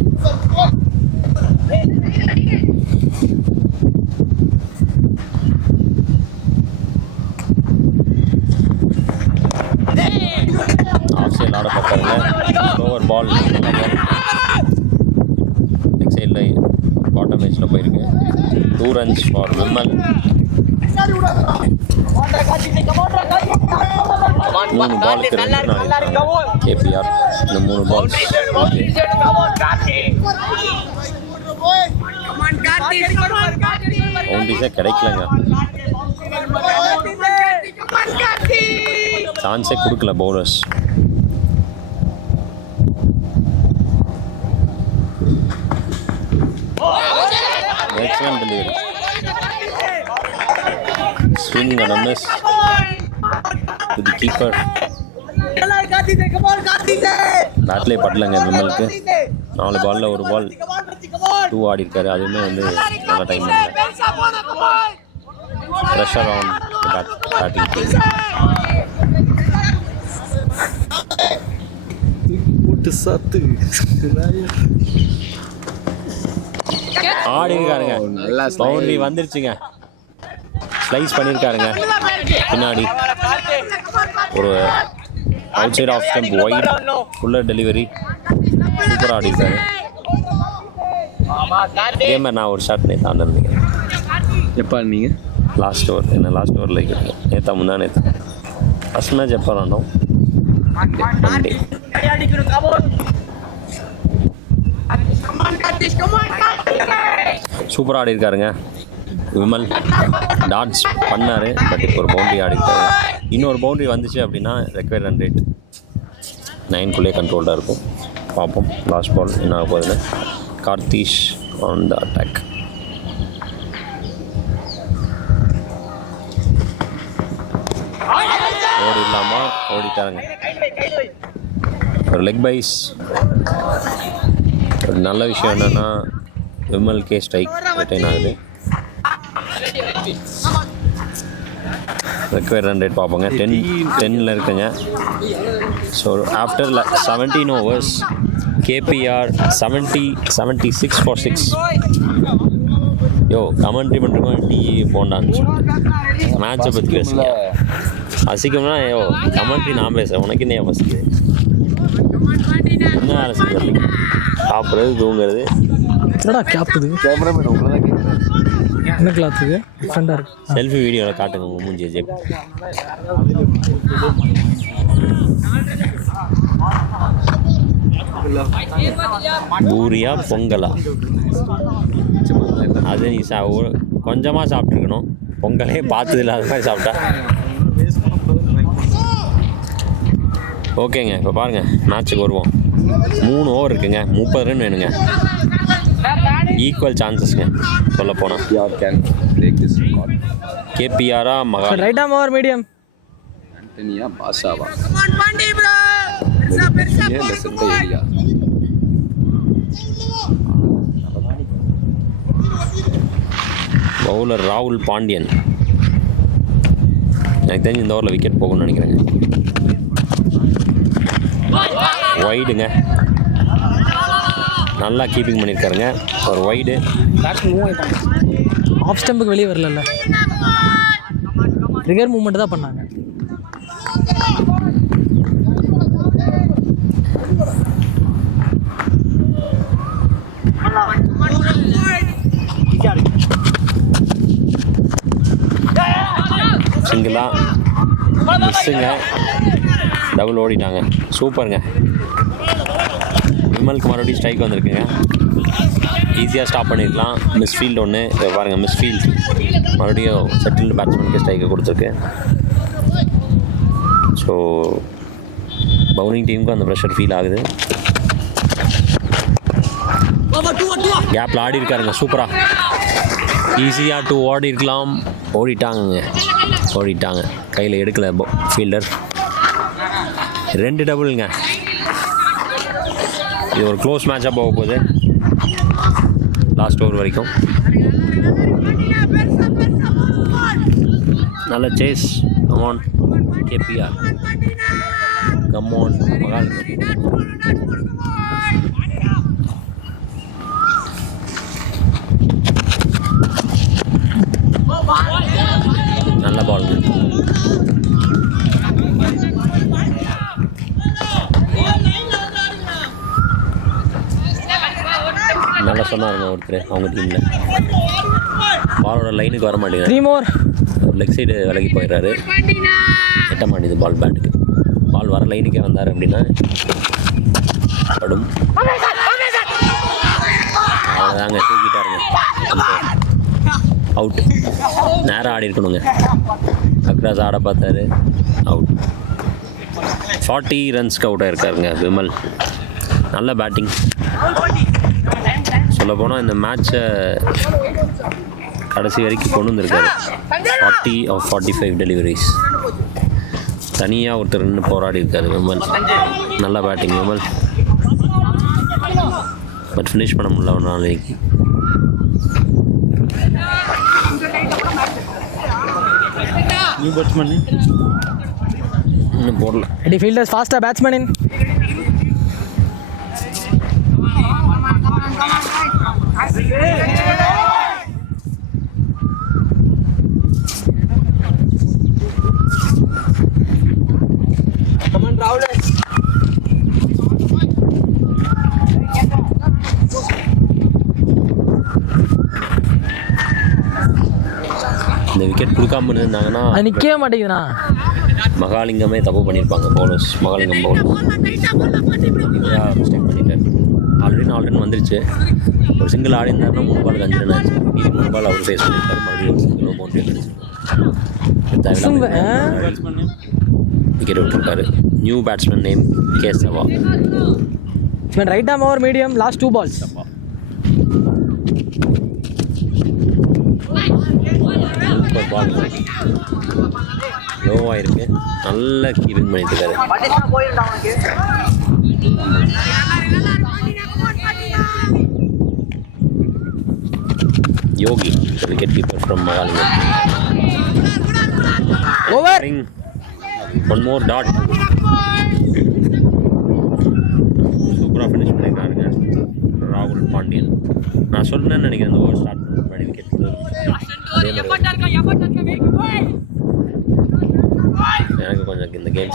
Off side ஆட பார்த்தாருங்க. ஓவர் பால் லெக் சைடில் பாட்டம் ஏஜில் போயிருக்கு. 2 runs ஃபார் விமல். 3 பாலுக்கு 2 run ஆடிருக்காங்க கேபிஆர். இந்த 3 பால்ஸ் பவுண்டரிஸே கிடைக்கலங்க. சான்ஸே கொடுக்கல bowlers. Excellent delivery. Swinging and a miss to the keeper. பேட்லேயே படலங்க விமலுக்கு. 4 பாலில் 1 பால் 2 ஆடி இருக்காரு. அதுவுமே வந்து நல்ல டைம் ப்ரெஷர் ஆன் பேட்டிங். விட்டு சாத்து ஆடி இருக்காருங்க. நல்லா பவுண்டரி வந்துருச்சுங்க. ஸ்லைஸ் பண்ணியிருக்காருங்க பின்னாடி. ஒரு outside off stump wide fuller delivery. சூப்பராக ஆடி இருக்காரு. இதே மாதிரி நான் ஒரு ஷாட் நேற்று ஆண்டிருந்தீங்க. எப்போ நீங்கள் லாஸ்ட் ஓவர் என்ன லாஸ்ட் ஓவரில் இருக்கீங்க நேற்றா முந்தா நேற்று ஃபஸ்ட் மேட்ச் எப்போ ஆண்டோம் மண்டே. சூப்பராக ஆடி இருக்காருங்க விமல். டாட்ஸ் பண்ணார், பட் இப்போ ஒரு பவுண்டரி ஆடி இருக்காரு. இன்னொரு பவுண்டரி வந்துச்சு அப்படின்னா ரெக்வயர்ட் ரன் ரேட் 9 கண்ட்ரோல்டாக இருக்கும். பார்ப்போம் லாஸ்ட் பால் என்ன ஆக போகுதுன்னு. Karthish on the attack. ஓடி இல்லாமல் ஓடிட்டாருங்க. ஒரு லெக் பைஸ். ஒரு நல்ல விஷயம் என்னென்னா விமல்கே ஸ்ட்ரைக் ரிட்டைன் ஆகுது. ரெக்வயர்ட் ரன் ரேட் பார்ப்போங்க. 10 இருக்குங்க. So after 17 overs KPR 76 for 6. யோ கமெண்ட்ரி பண்ணுறோம் டீ போண்டான்னு சொல்லிட்டு மேட்சை பற்றி பேசுங்க. அசிக்கம்னா யோ கமெண்ட்ரி நான் பேசுகிறேன், உனக்கு என்ன பசிக்குது? என்ன வேலை செய்யறது? சாப்பிட்றது தூங்குறது. என்னடா கேப்புது கேமராமேன் உங்களை தான் கேட்குறேன். என்ன கிளாத்துக்கு டிஃப்ரெண்டாக இருக்கு. செல்ஃபி வீடியோவில் காட்டுங்க உங்கள் மூஞ்சி ஜெக். பூரியா பொங்கலா? அது நீ கொஞ்சமாக சாப்பிட்ருக்கணும். பொங்கலே பார்த்தது இல்லாத மாதிரி சாப்பிட்டா. ஓகேங்க, இப்போ பாருங்கள் மேட்ச்சுக்கு வருவோம். 3 over இருக்குங்க. 30 run வேணுங்க. ஈக்குவல் சான்சஸ்ங்க சொல்ல போனால். கேபிஆரா மகா ரைட் ஆம் ஓவர் மீடியம் ஆண்டனியா பாஷாவா ஏரியா. பவுலர் ராகுல் பாண்டியன். எனக்கு தெரிஞ்சு இந்த ஓவரில் விக்கெட் போகும்னு நினைக்கிறேங்க. வைடுங்க, நல்லா கீப்பிங் பண்ணியிருக்காருங்க. ஒரு வைடு. ஆஃப் ஸ்டம்புக்கு வெளியே வரல, ரிகர் மூவ்மெண்ட் தான் பண்ணாங்க. சிங்கிளா மிஸ்ஸுங்க. டபுள் ஓடிட்டாங்க. சூப்பருங்க. விமலுக்கு மறுபடியும் ஸ்ட்ரைக் வந்திருக்குங்க. ஈஸியாக ஸ்டாப் பண்ணியிருக்கலாம். மிஸ்ஃபீல்டு ஒன்று பாருங்கள். மிஸ்ஃபீல்டு மறுபடியும் செட்டில்டு பேட்ஸ்மேனுக்கு ஸ்ட்ரைக்கை கொடுத்துருக்கு. ஸோ பவுலிங் டீமுக்கு அந்த ப்ரெஷர் ஃபீல் ஆகுது. கேப்பில் ஆடி இருக்காருங்க சூப்பராக. ஈஸியாக 2 ஓடி இருக்கலாம். ஓடிட்டாங்க. கையில் எடுக்கலை ஃபீல்டர். 2 டபுளுங்க. இது ஒரு க்ளோஸ் மேட்சாக போக போகுது லாஸ்ட் ஓவர் வரைக்கும். நல்ல chase. Come on KPR, come on Mahalingam. நல்ல பால். நல்லா சொன்னாருங்க ஒருத்தர் அவங்க டீமில். பாலோட லைனுக்கு வர மாட்டேங்குது. 3 more. லெக் சைடு விலகி போயிடுறாரு. எட்ட மாட்டேங்குது பால் பேட்டுக்கு. பால் வர லைனுக்கே வந்தார் அப்படின்னா படும். அவ்வளோதாங்க, தூக்கிட்டாருங்க. அவுட். நேராக ஆடி இருக்கணுங்க. அக்ராஸ் ஆட பார்த்தாரு. அவுட். 40 ரன்ஸ்க்கு அவுட் ஆகிருக்காருங்க விமல். நல்ல பேட்டிங். சொல்ல போனால் இந்த மேட்சை கடைசி வரைக்கும் கொண்டு வந்திருக்காரு. 40 of 45 டெலிவரிஸ். தனியாக ஒருத்தர் நின்று போராடி இருக்காரு விமல். நல்ல பேட்டிங் விமல். பட் ஃபினிஷ் பண்ண முடியல ஒரு நாளைக்கு. நியூ பேட்ஸ்மேன் இன்னும் போடல. Ready fielders faster, batsman in. இந்த விக்கெட் கொடுக்காம இருந்திருந்தாங்கன்னா அது நிற்கவே மாட்டேங்குதுண்ணா. மகாலிங்கமே தப்பு பண்ணியிருப்பாங்க பவுலர்ஸ். மகாலிங்கம் பவுலர் இவரா மிஸ்டேக் பண்ணிட்டார். ஆல்ரெடி 4 ரன் வந்துருச்சு. ஒரு சிங்கிள் ஆடி இருந்தாருன்னா 3 பாலுக்கு 5 ரன் ஆச்சு. மீதி 3 பால் அவர் ஃபேஸ் பண்ணியிருக்காரு. மறுபடியும் ஒரு சிங்கிள் பவுண்டரி கிடச்சி விக்கெட் விட்டுருக்காரு. New batsman name Kesava. Right arm over medium last 2 balls. Super ball. லோவாக இருக்கு. நல்ல கீப்பிங் பண்ணிட்டு இருக்காரு. Yogi wicket keeper from Mahalingam. Over. One more dot. சூப்பராக ஃபினிஷ் பண்ணியிருக்காருங்க ராகுல் பாண்டியன். நான் சொன்னேன்னு நினைக்கிறேன் இந்த ஓவர் ஸ்டார்ட் பண்ணி விக்கெட். எனக்கு கொஞ்சம் இந்த கேம்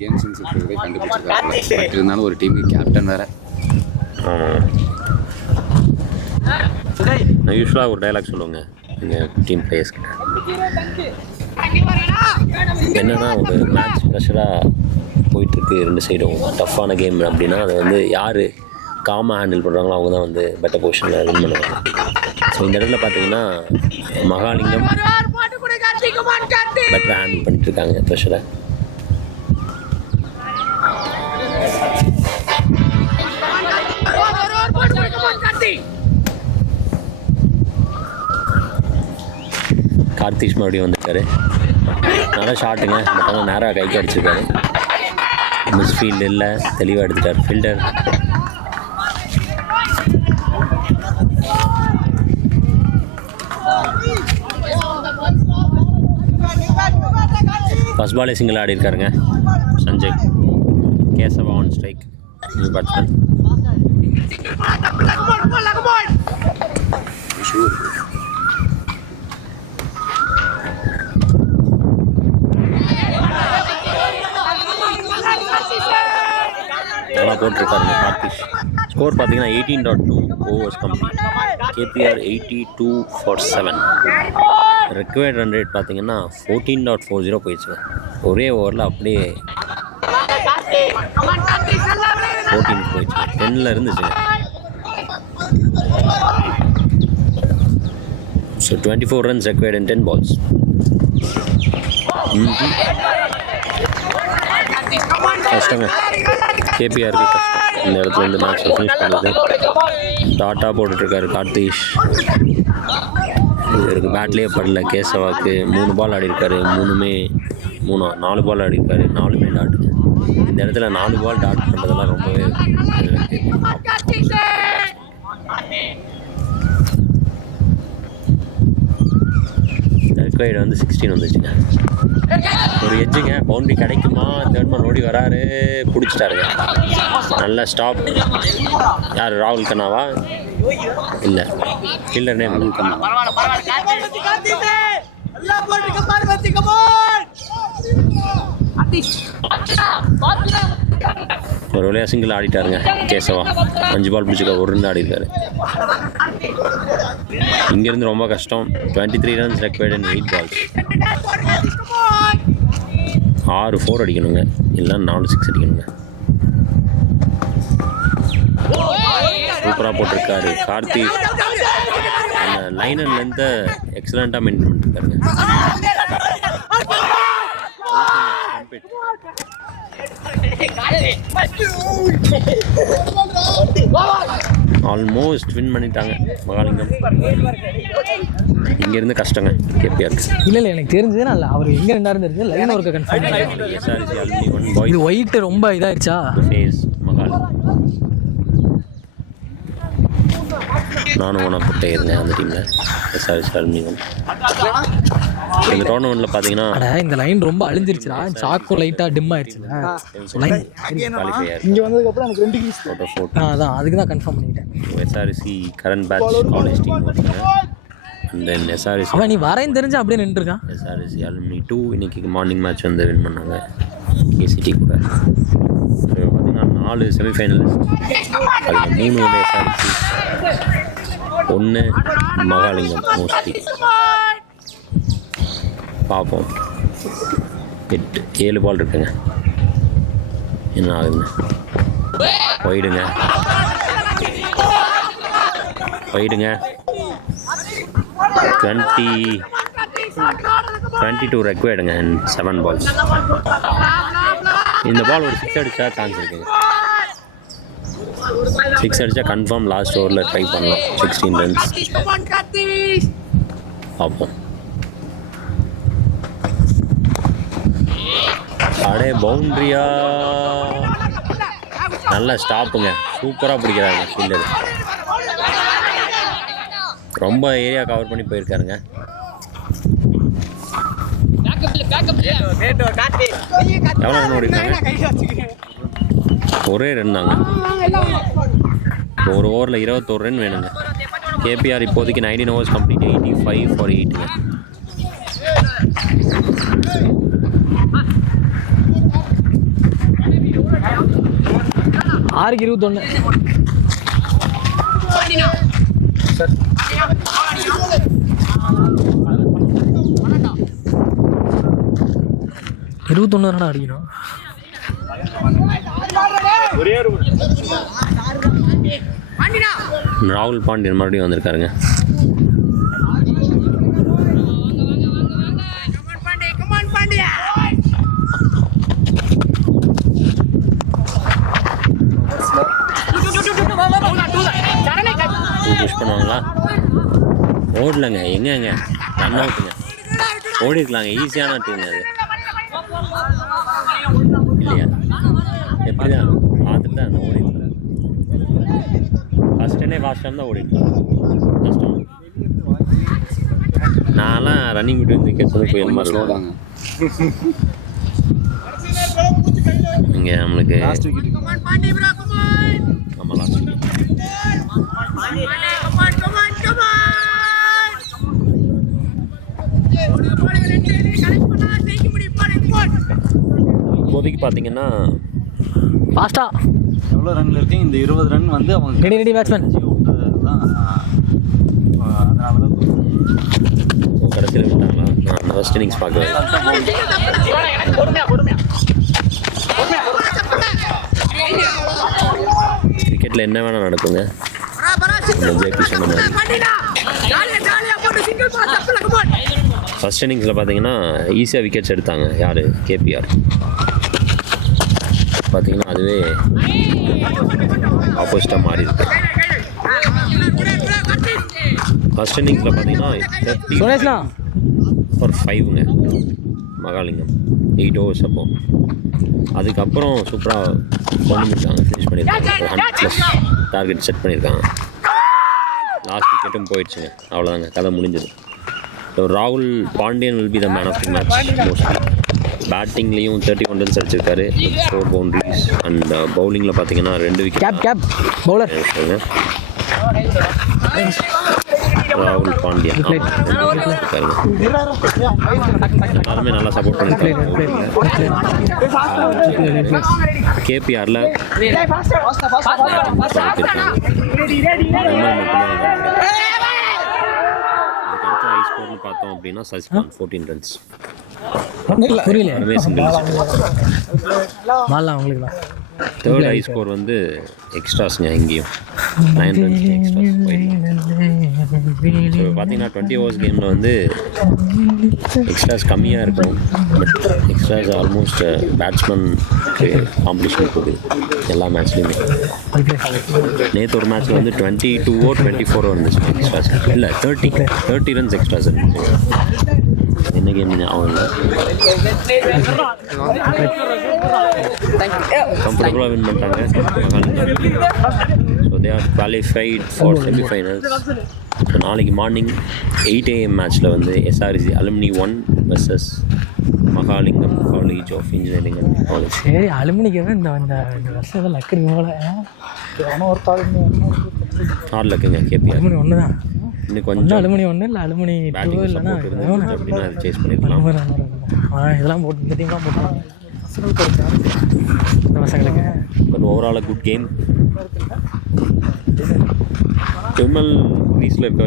கேம் சென்ஸ் கண்டுபிடிச்சிருக்காங்க. பட் இருந்தாலும் ஒரு டீமுக்கு கேப்டன் வேறு. நான் யூஸ்வலாக ஒரு டைலாக் சொல்லுவாங்க எங்கள் டீம் பிளேயர்ஸ்கிட்ட. என்னென்னா ஒரு மேட்ச் ப்ரெஷராக போயிட்டுருக்கு 2 சைடும் டஃப்பான கேம் அப்படின்னா அதை வந்து யார் காமாக ஹேண்டில் பண்ணுறாங்களோ அவங்க தான் வந்து பெட்டர் பொசிஷனில் வின் பண்ணுவாங்க. ஸோ இந்த இடத்துல பார்த்தீங்கன்னா மகாலிங்கம் பெட்டராக ஹேண்டில் பண்ணிட்டுருக்காங்க ப்ரெஷரை. கார்த்திஷ் மறுபடியும் வந்திருக்காரு. நல்லா ஷாட்டுங்க. பட் ஆனால் நேராக கைக்கு அடிச்சிருக்காரு. மிஸ் ஃபீல்டு இல்லை, தெளிவாக எடுத்துட்டார் ஃபீல்டர். ஃபர்ஸ்ட் பாலே சிங்கிள் ஆடி இருக்காருங்க Sanjay. Keshava on strike. New batsman. நல்லா போட்டிருக்காருங்க கார்த்திஷ். ஸ்கோர் பார்த்தீங்கன்னா 18.2 overs complete. KPR 82 for 7. Required run rate பார்த்தீங்கன்னா 14.40 போயிடுச்சு. ஒரே ஓவரில் அப்படியே 14 போயிடுச்சு. 10ல் இருந்துச்சுங்க. So 24 runs required in 10 balls. கஷ்டங்க கேபிஆருக்கு கஷ்டம். இந்த இடத்துல இந்த மேட்ச் ஃபினிஷ் பண்ணுறது. டாட்டா போட்டுட்ருக்காரு கார்த்திஷ். இவருக்கு பேட்லேயே படல. கேசவாவுக்கு 3 பால் ஆடி இருக்காரு. 4 பால் ஆடி இருக்காரு. 4மே டாட்டுங்க. இந்த இடத்துல 4 பால் டாட் பண்ணுறதெல்லாம் ரொம்பவே ரெக்வயர்டு வந்து 16 வந்துச்சுங்க. ஒரு எட்ஜுங்க. பவுண்டரி கிடைக்குமா? தேர்ட்மேன் ஓடி வராரு. பிடிச்சிட்டாருங்க. நல்ல ஸ்டாப். யார்? ராகுல் கண்ணாவா? இல்லை, ஃபீல்டர் நேம் ராகுல் கண்ணா. ஒரு வழியாக சிங்கிள் ஆடிட்டாருங்க கேசவா. 5 பால் பிடிச்சிக்க 1 ரன் ஆடி இருக்காரு. இங்கேருந்து ரொம்ப கஷ்டம். 23 runs required in 8 balls. 6 4 அடிக்கணுங்க. இல்லை 4 6 அடிக்கணுங்க. சூப்பராக போட்டிருக்காரு கார்த்திக். அந்த லைன் அண்ட் லென்த்தை எக்ஸலண்ட்டாக மெயின்டைன் பண்ணிருக்காருங்க. ஆல்மோஸ்ட் வின் பண்ணிட்டாங்க மகாலிங்கம். இங்கேருந்து கஷ்டங்க கேபிஆருக்கு. இல்லை எனக்கு தெரிஞ்சது இல்லை. அவர் எங்கே இருந்தாலும் தெரிஞ்சது லைன் ஒர்க்கை கன்ஃபார்ம் பண்ணி. இது ஒயிட் ரொம்ப இதாகிடுச்சா ஃபேஸ் மகாலிங்கம். நானும் ஒன்றா போட்டே இருந்தேன் அந்த டீமில். SRS aluminium. இந்த டோர்னமெண்ட்டில் பார்த்தீங்கன்னா அட இந்த லைன் ரொம்ப அழிஞ்சிருச்சுடா. சாக்கும் லைட்டாக டிம் ஆயிடுச்சுல லைன். குவாலிஃபையர் இங்கே வந்ததுக்கப்புறம் எனக்கு 2 கிரீஸ் அவுட் ஆஃப் 4 அதான் அதுக்கு தான் கன்ஃபார்ம் பண்ணிட்டேன். SRC current batch college team பார்த்தீங்கன்னா அண்ட் தென் எஸ்ஆர்சி அவன் நீ வரேன்னு தெரிஞ்சு அப்படியே நின்றுருக்கான். எஸ்ஆர்சி அலுமினி 2 இன்னைக்கு மார்னிங் மேட்ச் வந்து வின் பண்ணாங்க கேசிடி கூட. பார்த்தீங்கன்னா 4 செமிஃபைனலிஸ்ட், அதில் 3 வந்து எஸ்ஆர்சி, 1 மகாலிங்கம். மோஸ்ட்லி பார்ப்போம். 7 பால் இருக்குங்க, என்ன ஆகுதுங்க. போயிடுங்க 22 ரெக்வயர்டுங்க அண்ட் 7 பால்ஸ். இந்த பால் ஒரு 6 அடித்தா சான்ஸ் இருக்குங்க. 6 அடித்தா கன்ஃபார்ம் லாஸ்ட் ஓவரில் ட்ரை பண்ணலாம். 16 ரன்ஸ் பார்ப்போம். அடே பவுண்ட்ரியா, நல்லா ஸ்டாப்புங்க, சூப்பராக பிடிக்கிறாங்க ஃபீல்டர். ரொம்ப ஏரியா கவர் பண்ணி போயிருக்காருங்க. எவ்வளோ ரன் ஓடிருக்காங்க? ஒரே ரன் தாங்க. ஒரு ஓவரில் 21 ரன் வேணுங்க. கேபிஆர் இப்போதைக்கு 19 ஓவர்ஸ் கம்ப்ளீட் 85 for 8ங்க. ஆறுக்கு 21. சார் 21 ரன் அடிக்கணும். ராகுல் பாண்டியன் மறுபடியும் வந்திருக்காருங்க. புஷ் பண்ணுவாங்களா? ஓடலங்க, எங்கங்க ரன் அவுட்டுங்க. ஓடி இருக்கலாங்க, ஈஸியான டீம் அது இல்லையா? எப்படிதான் பார்த்துட்டு தான் ஓடி இருக்கலாம். ஃபஸ்ட் டைம் தான் ஓடிருக்கலாம். கஷ்டம். நான்லாம் ரன்னிங் விட்டு விக்கெட் சொல்லி போய் மாதிரி ஸ்லோதாங்க. இங்கே நம்மளுக்கு ஆமாம் லாஸ்ட் விக்கெட். இப்போதைக்கு பார்த்தீங்கன்னா ஃபாஸ்டா எவ்வளோ ரன்ல இருக்கு? இந்த 20 ரன் வந்து அவங்க ரெடி பேட்ஸ்மேன் தான். அதனால தான் கடைசியில் விட்டாங்களா? நான் ஃபஸ்ட் இன்னிங்ஸ் பார்க்கவே. கிரிக்கெட்டில் என்ன வேணால் நடக்குங்க. ஜேபி சொன்ன மாதிரி ஃபஸ்ட் இன்னிங்ஸில் பார்த்தீங்கன்னா ஈஸியாக விக்கெட்ஸ் எடுத்தாங்க. யார்? கேபிஆர். பார்த்தீங்கன்னா அதுவே ஆப்போசிட்டாக மாறி இருக்கு. ஃபஸ்ட் இன்னிங்ஸில் பார்த்தீங்கன்னா 30 for 5ங்க மகாலிங்கம் 8 ஓவர்ஸ். அப்போ அதுக்கப்புறம் சூப்பராக கொண்டு போயிருக்காங்க, ஃபினிஷ் பண்ணியிருக்காங்க. 100+ டார்கெட் செட் பண்ணியிருக்காங்க. லாஸ்ட் விக்கெட்டும் போயிடுச்சுங்க. அவ்வளோதாங்க, கதை முடிஞ்சது. ஸோ ராகுல் Pandian will be the man of the match mostly. பேட்டிங்லேயும் 31 ரன்ஸ் அடிச்சிருக்காரு, 4 பவுண்ட்ரிஸ். அண்ட் பவுலிங்கில் பார்த்தீங்கன்னா 2 விக்கெட். கேப் பவுலர் ராகுல் பாண்டியன் எல்லாருமே நல்லா சப்போர்ட் பண்ணிருக்காங்க. கேபிஆரில் ஹை ஸ்கோர்னு பார்த்தோம் அப்படின்னா சசிகாந்த் 14 ரன்ஸ். புரியல சிங்கிள். மாலாம் உங்களுக்கு தான். தேர்ட் ஹை ஸ்கோர் வந்து எக்ஸ்ட்ராஸ்ங்க. இங்கேயும் 9 ரன்ஸ் எக்ஸ்ட்ராஸ் போயிருக்காங்க. ஸோ பார்த்தீங்கன்னா 20 ஓவர்ஸ் கேமில் வந்து எக்ஸ்ட்ராஸ் கம்மியாக இருக்கும். But extras almost batsman competition போகுது எல்லா மேட்ச்லேயுமே. நேற்று ஒரு மேட்ச்சில் வந்து 22 or 24 வந்துச்சு எக்ஸ்ட்ராஸ். இல்லை 30 ரன்ஸ் எக்ஸ்ட்ராஸ் இருந்துச்சு. என்ன கேம் ஞாபகம் இல்லை. கம்ஃபர்டபுளாக வின் பண்ணிட்டாங்க. So they are qualified for semifinals. நாளைக்கு மார்னிங் 8 AM மேட்ச்சில் வந்து SRC alumni 1 versus Mahalingam college of engineering and college. சரி அலுமினிக்கவே இந்த இந்த வருஷம் தான் லக்கு இருக்கு போல. அவனும் ஒரு தாழ்மை ஹார்ட் லக்குங்க KPR. அலுமினி ஒன்று தான். இன்னும் ஒன்றும் கொஞ்சம் அலுமினி ஒன்று இல்லை அலுமினி 2 பேட்டிங் இல்லைன்னா சப்போர்ட் இருந்துச்சு அப்படின்னா அது சேஸ் பண்ணியிருக்கலாம். இதெல்லாம் போட்டு இந்த டீம்லாம் போட்டாங்க இந்த பசங்களுக்கு. But overall good game. Vimal கிரீஸில் இருக்க